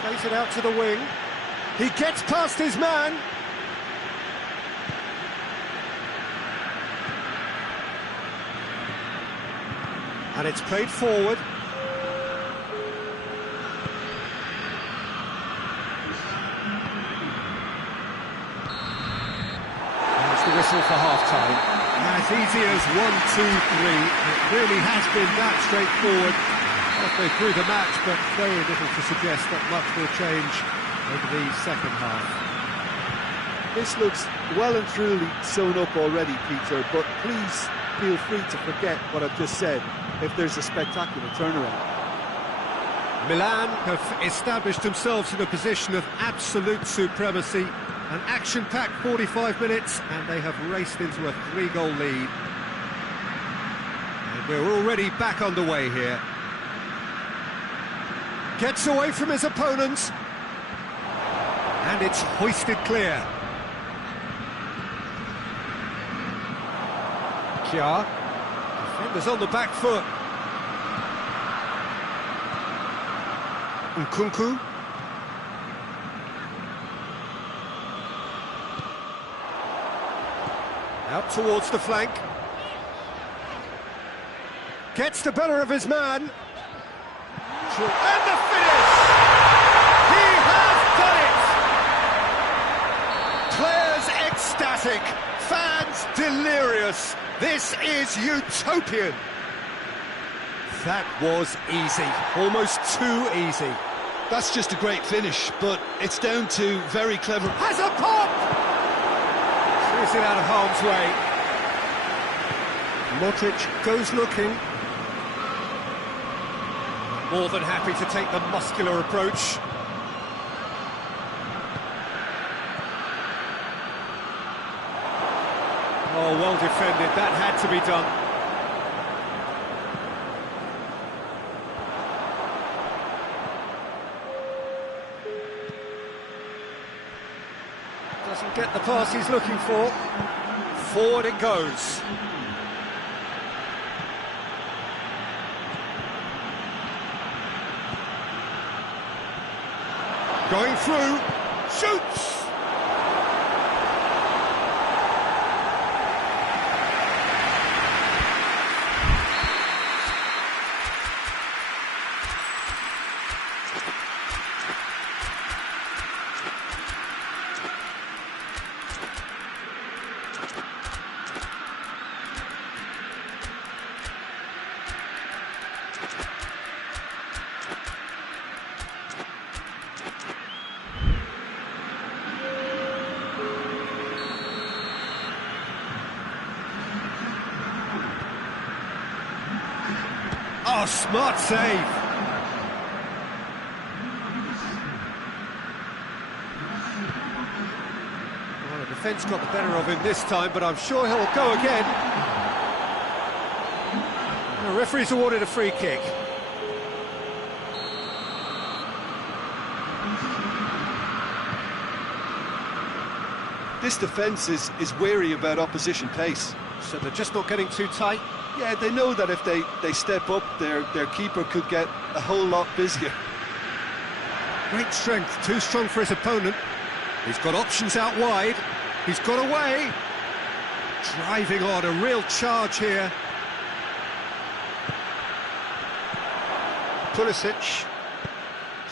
Plays it out to the wing. He gets past his man. And it's played forward. There's the whistle for half-time. As easy as 1, 2, 3. It really has been that straightforward halfway through the match, but very little to suggest that much will change over the second half. This looks well and truly sewn up already, Peter, but please feel free to forget what I've just said if there's a spectacular turnaround. Milan have established themselves in a position of absolute supremacy. An action-packed 45 minutes, and they have raced into a 3-goal lead. And we're already back underway here. Gets away from his opponents. And it's hoisted clear. Kja. Defenders on the back foot. Nkunku. Out towards the flank. Gets the better of his man. And the finish! He has done it! Players ecstatic, fans delirious. This is utopian. That was easy, almost too easy. That's just a great finish, but it's down to very clever... Has a pop! Clears it out of harm's way. Modric goes looking. More than happy to take the muscular approach. Oh, well defended. That had to be done. Doesn't get the pass he's looking for. Forward it goes. Going through, shoots! Oh, smart save. Well, the defence got the better of him this time, but I'm sure he'll go again. The referee's awarded a free kick. This defence is wary about opposition pace. So they're just not getting too tight. Yeah, they know that if they step up, their keeper could get a whole lot busier. Great strength, too strong for his opponent. He's got options out wide. He's got away. Driving on, a real charge here. Pulisic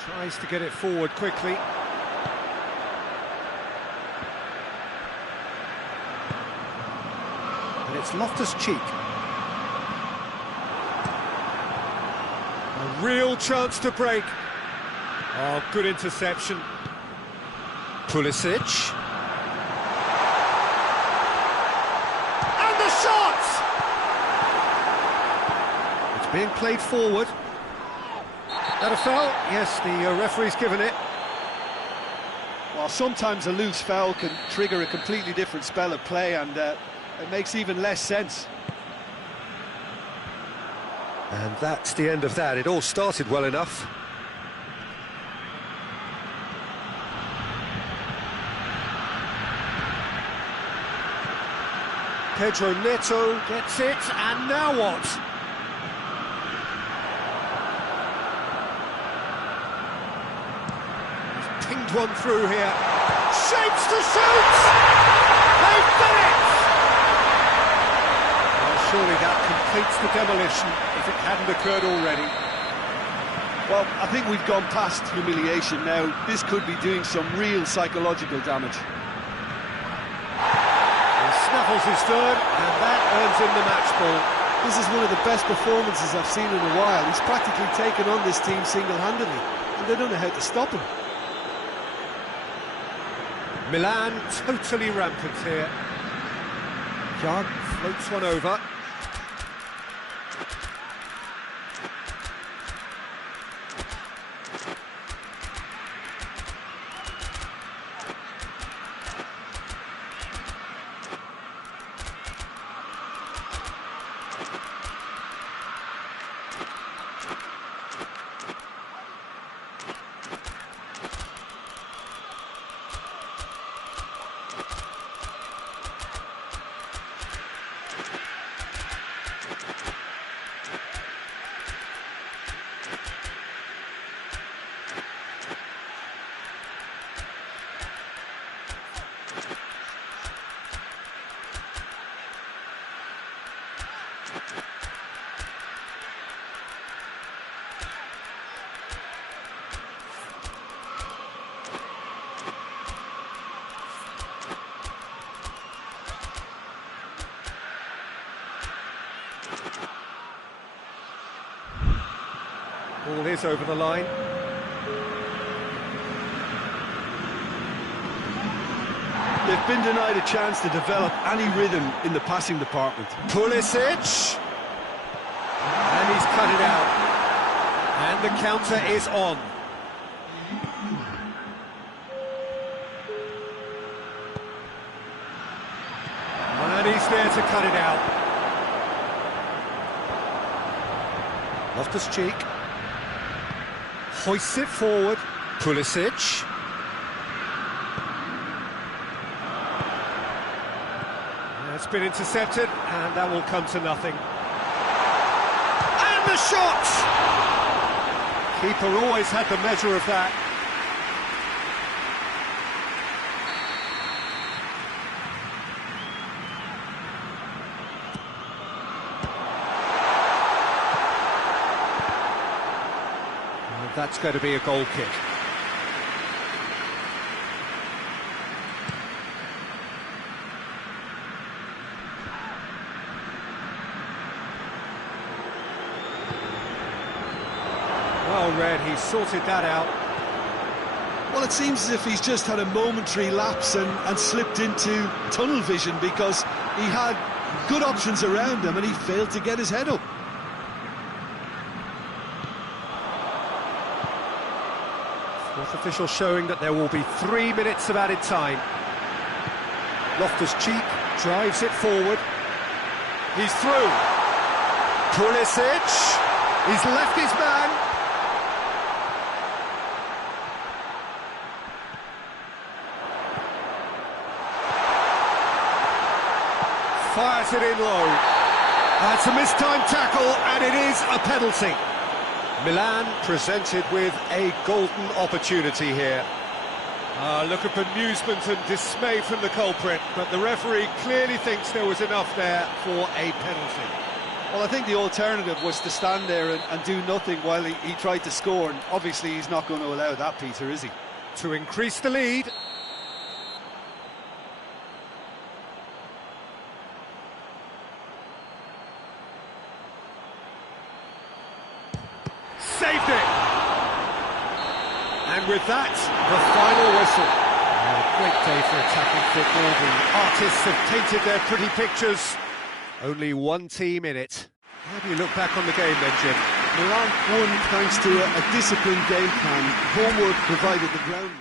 tries to get it forward quickly. And it's Loftus-Cheek. A real chance to break. Oh, good interception. Pulisic. And the shot! It's being played forward. That a foul? Yes, the referee's given it. Well, sometimes a loose foul can trigger a completely different spell of play, and it makes even less sense. And that's the end of that. It all started well enough. Pedro Neto gets it, and now what? He's pinged one through here. Shapes to shoot! They've done it! Well, surely that completes the demolition if it hadn't occurred already. Well, I think we've gone past humiliation now. This could be doing some real psychological damage. He snaffles his third, and that earns him the match ball. This is one of the best performances I've seen in a while. He's practically taken on this team single-handedly, and they don't know how to stop him. Milan totally rampant here. Jan floats one over. Ball is over the line. They've been denied a chance to develop any rhythm in the passing department. Pulisic! And he's cut it out. And the counter is on. And he's there to cut it out. Loftus-Cheek hoists it forward. Pulisic. It's been intercepted, and that will come to nothing. And the shot! Keeper always had the measure of that. And that's going to be a goal kick. Well read, he sorted that out. Well, it seems as if he's just had a momentary lapse and slipped into tunnel vision, because he had good options around him and he failed to get his head up. Fourth official showing that there will be 3 minutes of added time. Loftus-Cheek drives it forward. He's through. Pulisic. He's left his man. Fires it in low. It's a mistimed tackle, and it is a penalty. Milan presented with a golden opportunity here. Look at bemusement and dismay from the culprit, but the referee clearly thinks there was enough there for a penalty. Well, I think the alternative was to stand there and do nothing while he tried to score, and obviously he's not going to allow that, Peter, is he? To increase the lead. Saved it! And with that, the final whistle. A great day for attacking football. The artists have painted their pretty pictures. Only one team in it. How do you look back on the game then, Jim? Milan won thanks to a disciplined game plan. Homework provided the groundwork.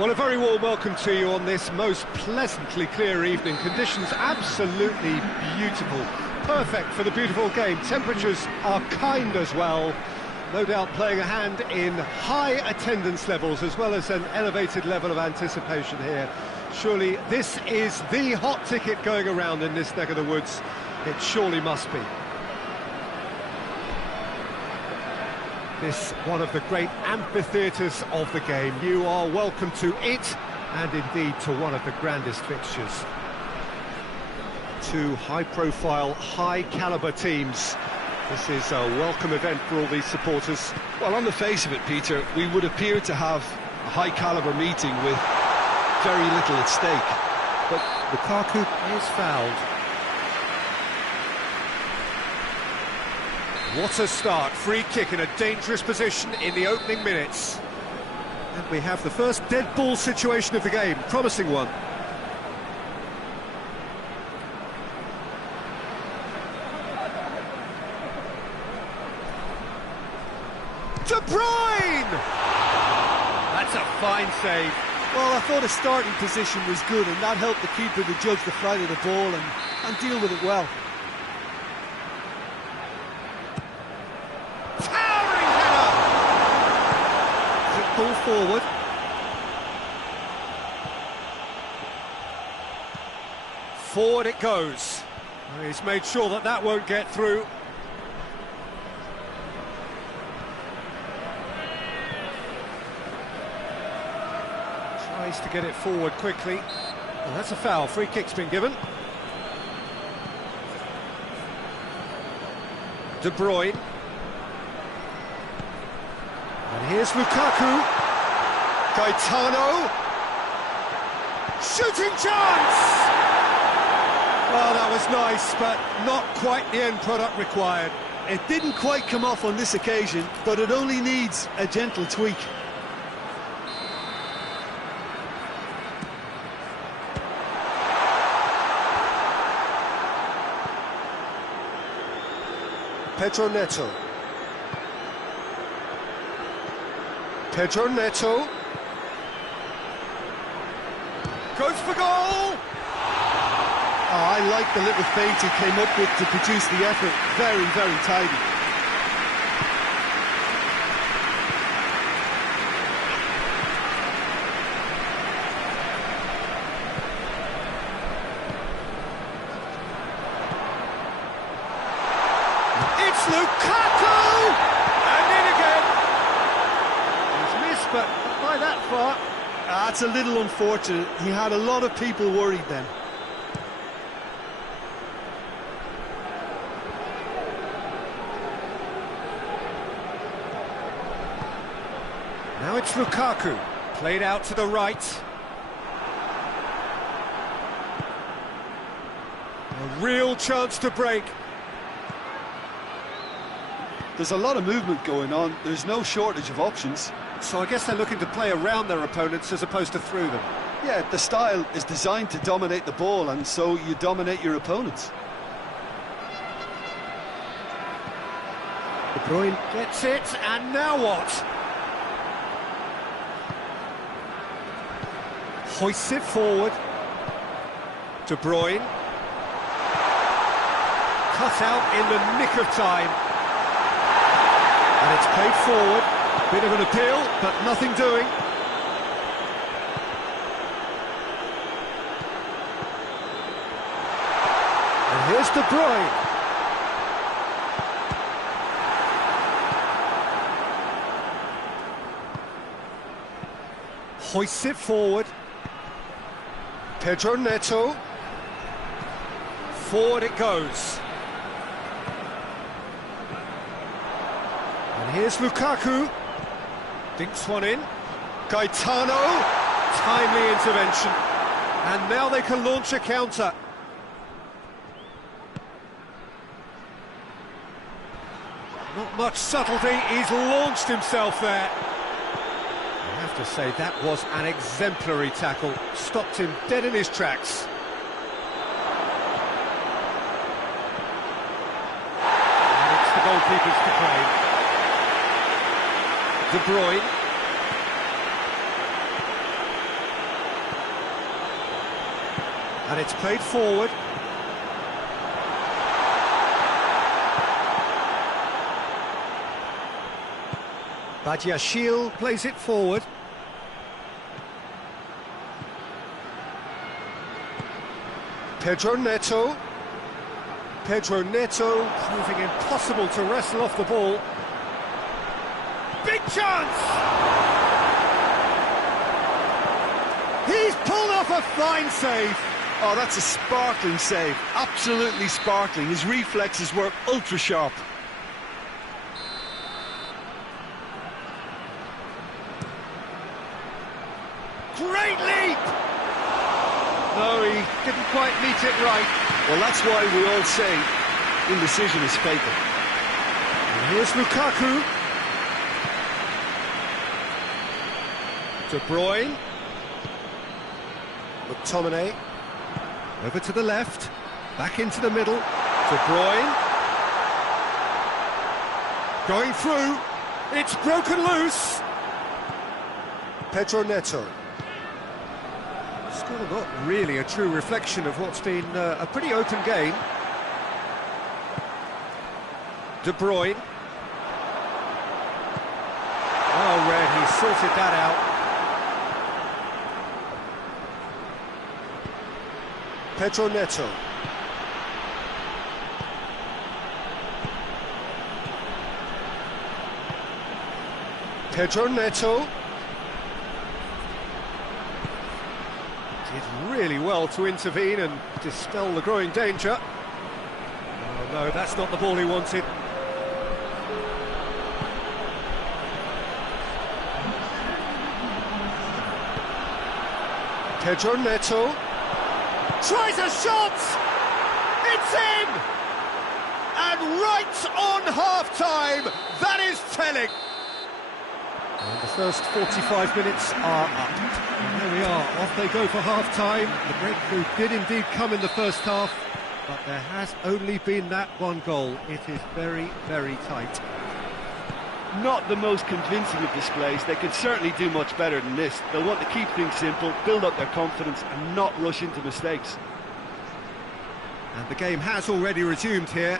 Well, a very warm welcome to you on this most pleasantly clear evening. Conditions absolutely beautiful. Perfect for the beautiful game. Temperatures are kind as well. No doubt playing a hand in high attendance levels as well as an elevated level of anticipation here. Surely this is the hot ticket going around in this neck of the woods. It surely must be. This one of the great amphitheatres of the game. You are welcome to it, and indeed to one of the grandest fixtures. Two high-profile, high-calibre teams. This is a welcome event for all these supporters. Well, on the face of it, Peter, we would appear to have a high-calibre meeting with very little at stake. But Lukaku is fouled. What a start, free kick in a dangerous position in the opening minutes. And we have the first dead ball situation of the game, promising one. De Bruyne! That's a fine save. Well, I thought his starting position was good, and that helped the keeper to judge the flight of the ball and deal with it well. Ball forward. Forward it goes. He's made sure that that won't get through. Tries to get it forward quickly. Well, that's a foul. Free kick's been given. De Bruyne. And here's Lukaku. Gaetano. Shooting chance! Well, that was nice, but not quite the end product required. It didn't quite come off on this occasion, but it only needs a gentle tweak. Pedro Neto. Pedro Neto goes for goal. Oh, I like the little feint he came up with to produce the effort. Very, very tidy. It's Lukaku! And in again. But not by that far. That's a little unfortunate. He had a lot of people worried then. Now it's Lukaku, played out to the right. A real chance to break. There's a lot of movement going on. There's no shortage of options. So I guess they're looking to play around their opponents as opposed to through them. Yeah, the style is designed to dominate the ball, and so you dominate your opponents. De Bruyne gets it, and now what? Hoists it forward. De Bruyne. Cut out in the nick of time. And it's played forward. Bit of an appeal, but nothing doing. And here's De Bruyne. Hoists it forward. Pedro Neto. Forward it goes. And here's Lukaku. Dinks one in. Gaetano. Timely intervention. And now they can launch a counter. Not much subtlety, he's launched himself there. I have to say, that was an exemplary tackle. Stopped him dead in his tracks. And it's the goalkeepers to claim. De Bruyne. And it's played forward. Badiashile plays it forward. Pedro Neto. Pedro Neto proving impossible to wrestle off the ball. Big chance! He's pulled off a fine save. Oh, that's a sparkling save. Absolutely sparkling. His reflexes were ultra sharp. Great leap! No, he didn't quite meet it right. Well, that's why we all say indecision is fatal. And here's Lukaku. De Bruyne. McTominay. Over to the left. Back into the middle. De Bruyne. Going through. It's broken loose. Pedro Neto. Still not really a true reflection of what's been a pretty open game. De Bruyne. Oh, Red, he sorted that out. Pedro Neto. Pedro Neto. Did really well to intervene and dispel the growing danger. Oh no, that's not the ball he wanted. Pedro Neto tries a shot! It's in! And right on half-time, that is telling! And the first 45 minutes are up. And there we are, off they go for half-time. The breakthrough did indeed come in the first half, but there has only been that one goal. It is very, very tight. Not the most convincing of displays. They can certainly do much better than this. They'll want to keep things simple, build up their confidence and not rush into mistakes. And the game has already resumed here.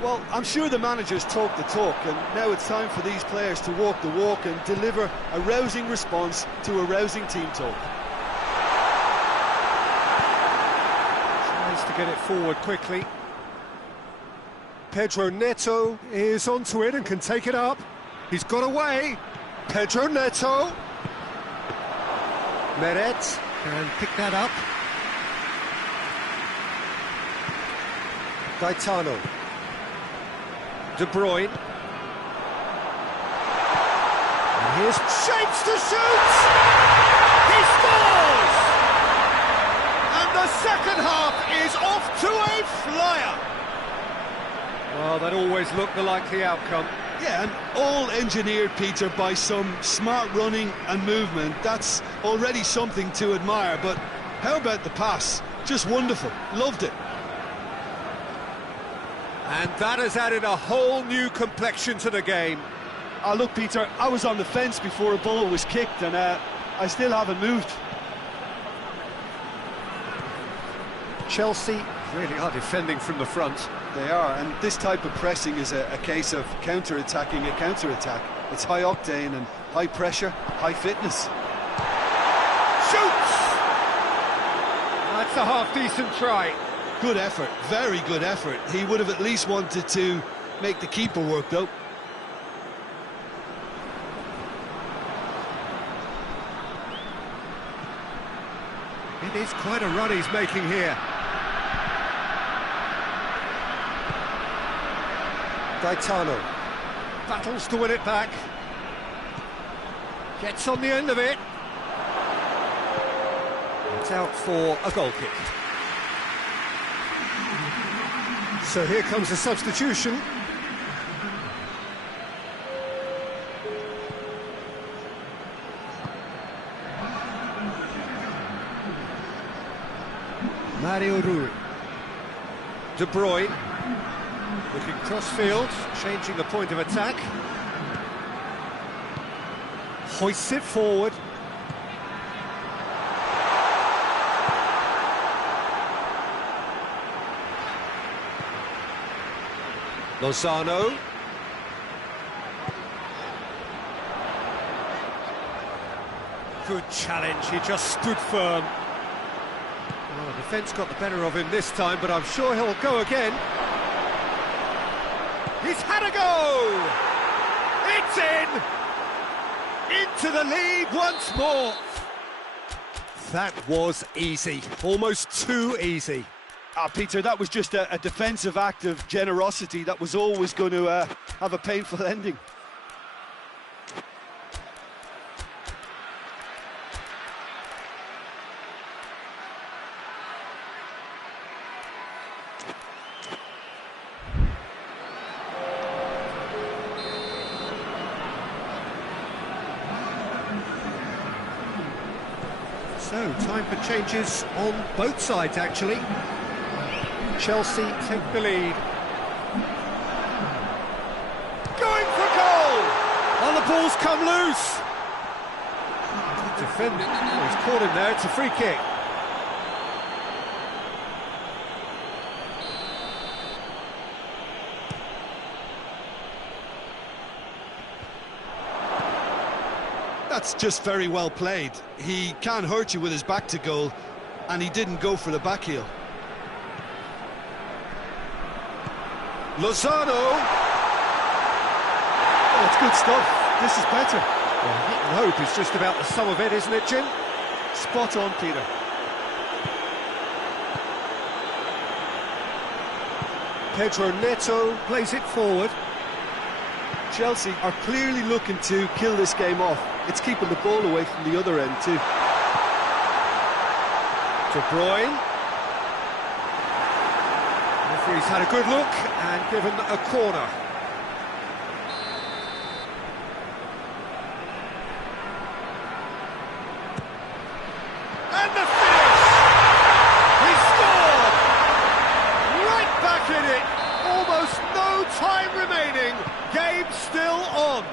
Well, I'm sure the managers talk the talk, and now it's time for these players to walk the walk and deliver a rousing response to a rousing team talk. Tries to get it forward quickly. Pedro Neto is onto it and can take it up. He's got away. Pedro Neto. Meret can pick that up. Gaetano. De Bruyne. And here's shapes to shoot! He scores! And the second half is off to a flyer! Well, that always looked the likely outcome. Yeah, and all engineered, Peter, by some smart running and movement. That's already something to admire, but how about the pass? Just wonderful. Loved it. And that has added a whole new complexion to the game. Oh, look, Peter, I was on the fence before a ball was kicked, and I still haven't moved. Chelsea really are defending from the front. They are, and this type of pressing is a case of counter-attacking a counter-attack. It's high octane and high pressure, high fitness. Shoots! That's a half-decent try. Good effort, very good effort. He would have at least wanted to make the keeper work, though. It is quite a run he's making here. Gaetano battles to win it back. Gets on the end of it. It's out for a goal kick. So here comes a substitution. Mario Rui. De Bruyne. Looking cross-field, changing the point of attack. Hoists it forward. Lozano. Good challenge, he just stood firm. Well, the defence got the better of him this time, but I'm sure he'll go again. He's had a go! It's in! Into the lead once more. That was easy, almost too easy. Peter, that was just a defensive act of generosity that was always going to have a painful ending. So, time for changes on both sides, actually. Chelsea take the lead. Going for goal! Oh, the ball's come loose! Good defending. Oh, he's caught him there, it's a free kick. That's just very well played. He can hurt you with his back to goal, and he didn't go for the back heel. Lozano! Oh, it's good stuff. This is better. Well, hit and hope is just about the sum of it, isn't it, Jim? Spot on, Peter. Pedro Neto plays it forward. Chelsea are clearly looking to kill this game off. It's keeping the ball away from the other end too. De Bruyne. Referee's had a good look and given a corner. And the finish! He scored! Right back in it! Almost no time remaining. Game still on.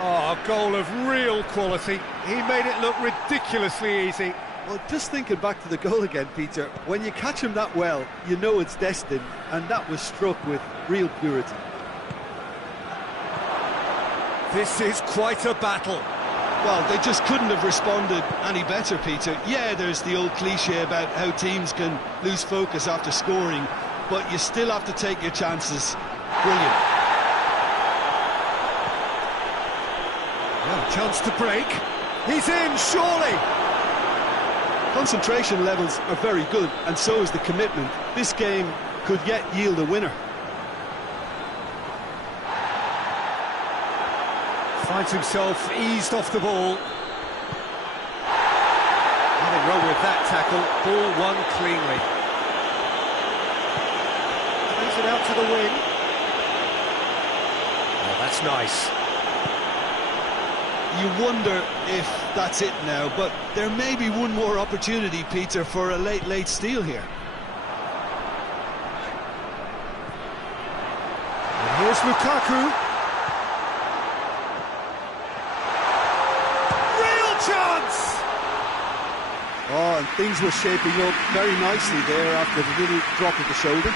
Oh, a goal of real quality. He made it look ridiculously easy. Well, just thinking back to the goal again, Peter, when you catch him that well, you know it's destined, and that was struck with real purity. This is quite a battle. Well, they just couldn't have responded any better, Peter. Yeah, there's the old cliche about how teams can lose focus after scoring, but you still have to take your chances. Brilliant. Well, chance to break. He's in, surely. Concentration levels are very good, and so is the commitment. This game could yet yield a winner. Finds himself eased off the ball. Nothing wrong with that tackle. Ball won cleanly. Plays it out to the wing. Oh, that's nice. You wonder if that's it now, but there may be one more opportunity, Peter, for a late steal here. And here's Lukaku. Real chance! Oh, and things were shaping up very nicely there after the little drop of the shoulder.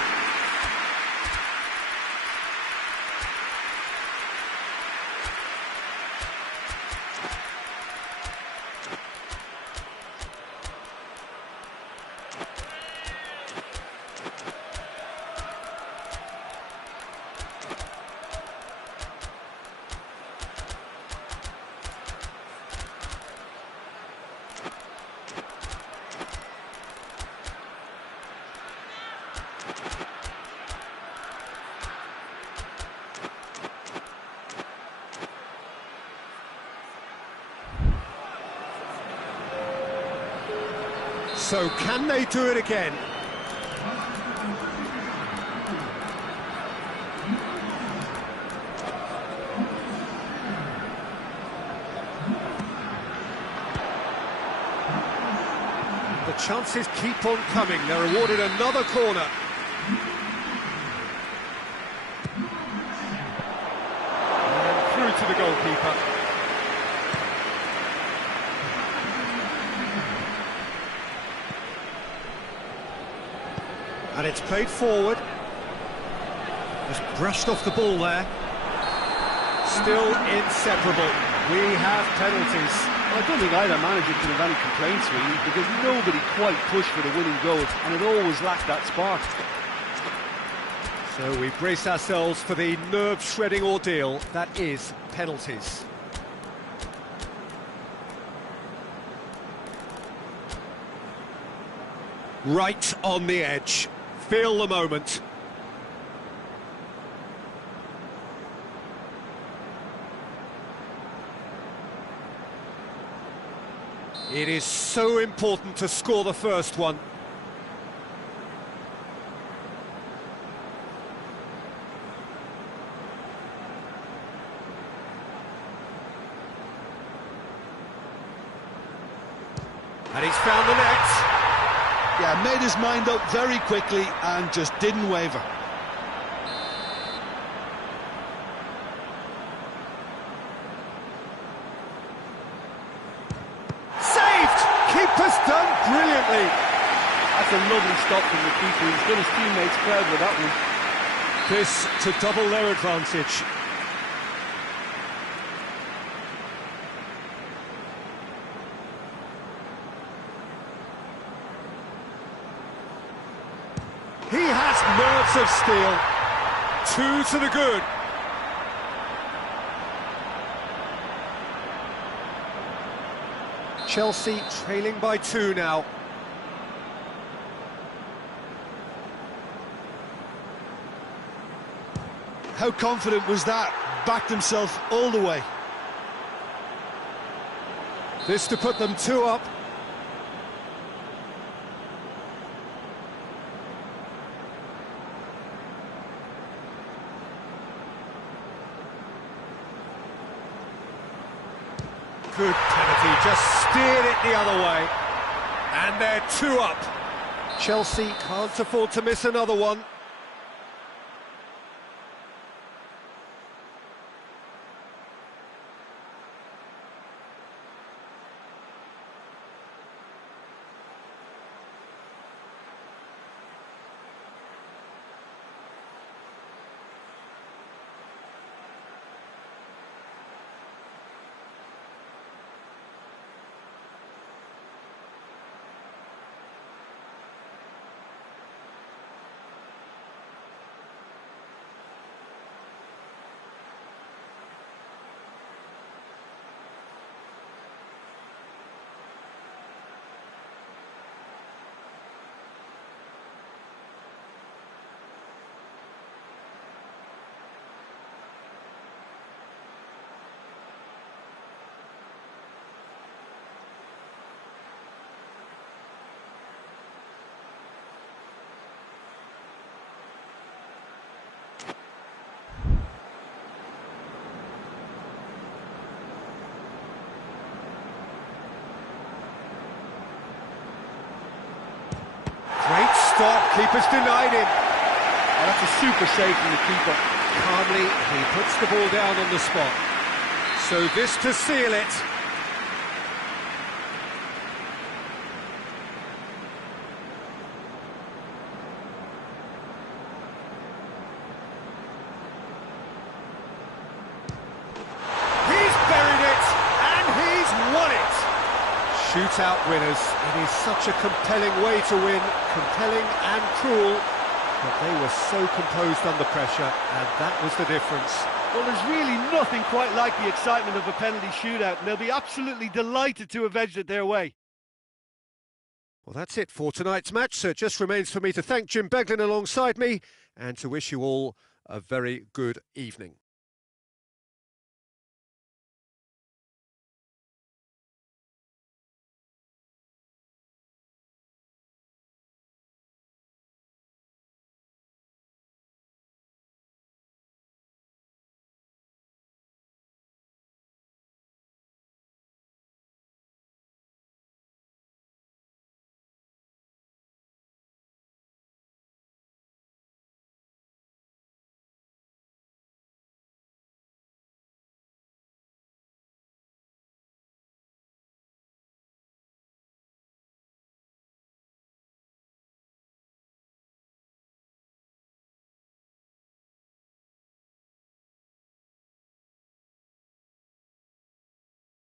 So can they do it again? The chances keep on coming. They're awarded another corner. And through to the goalkeeper. And it's played forward. Just brushed off the ball there. Still inseparable. We have penalties. Well, I don't think either manager can have any complaints really, because nobody quite pushed for the winning goal, and it always lacked that spark. So we brace ourselves for the nerve-shredding ordeal that is penalties. Right on the edge. Feel the moment. It is so important to score the first one. And he's found the net. Yeah, made his mind up very quickly and just didn't waver. Keeper's done brilliantly. That's a lovely stop from the keeper. He's done his teammates proud with that one. This to double their advantage. He has nerves of steel. 2 to the good. Chelsea trailing by 2 now. How confident was that? Backed himself all the way. This to put them 2 up. Good penalty, just steered it the other way. And they're 2 up. Chelsea can't afford to miss another one. Great stop, keeper's denied him. Oh, that's a super save from the keeper. Calmly, he puts the ball down on the spot. So this to seal it. He's buried it, and he's won it. Shootout winners. It is such a compelling way to win, compelling and cruel. But they were so composed under pressure, and that was the difference. Well, there's really nothing quite like the excitement of a penalty shootout, and they'll be absolutely delighted to have edged it their way. Well, that's it for tonight's match, so it just remains for me to thank Jim Beglin alongside me, and to wish you all a very good evening.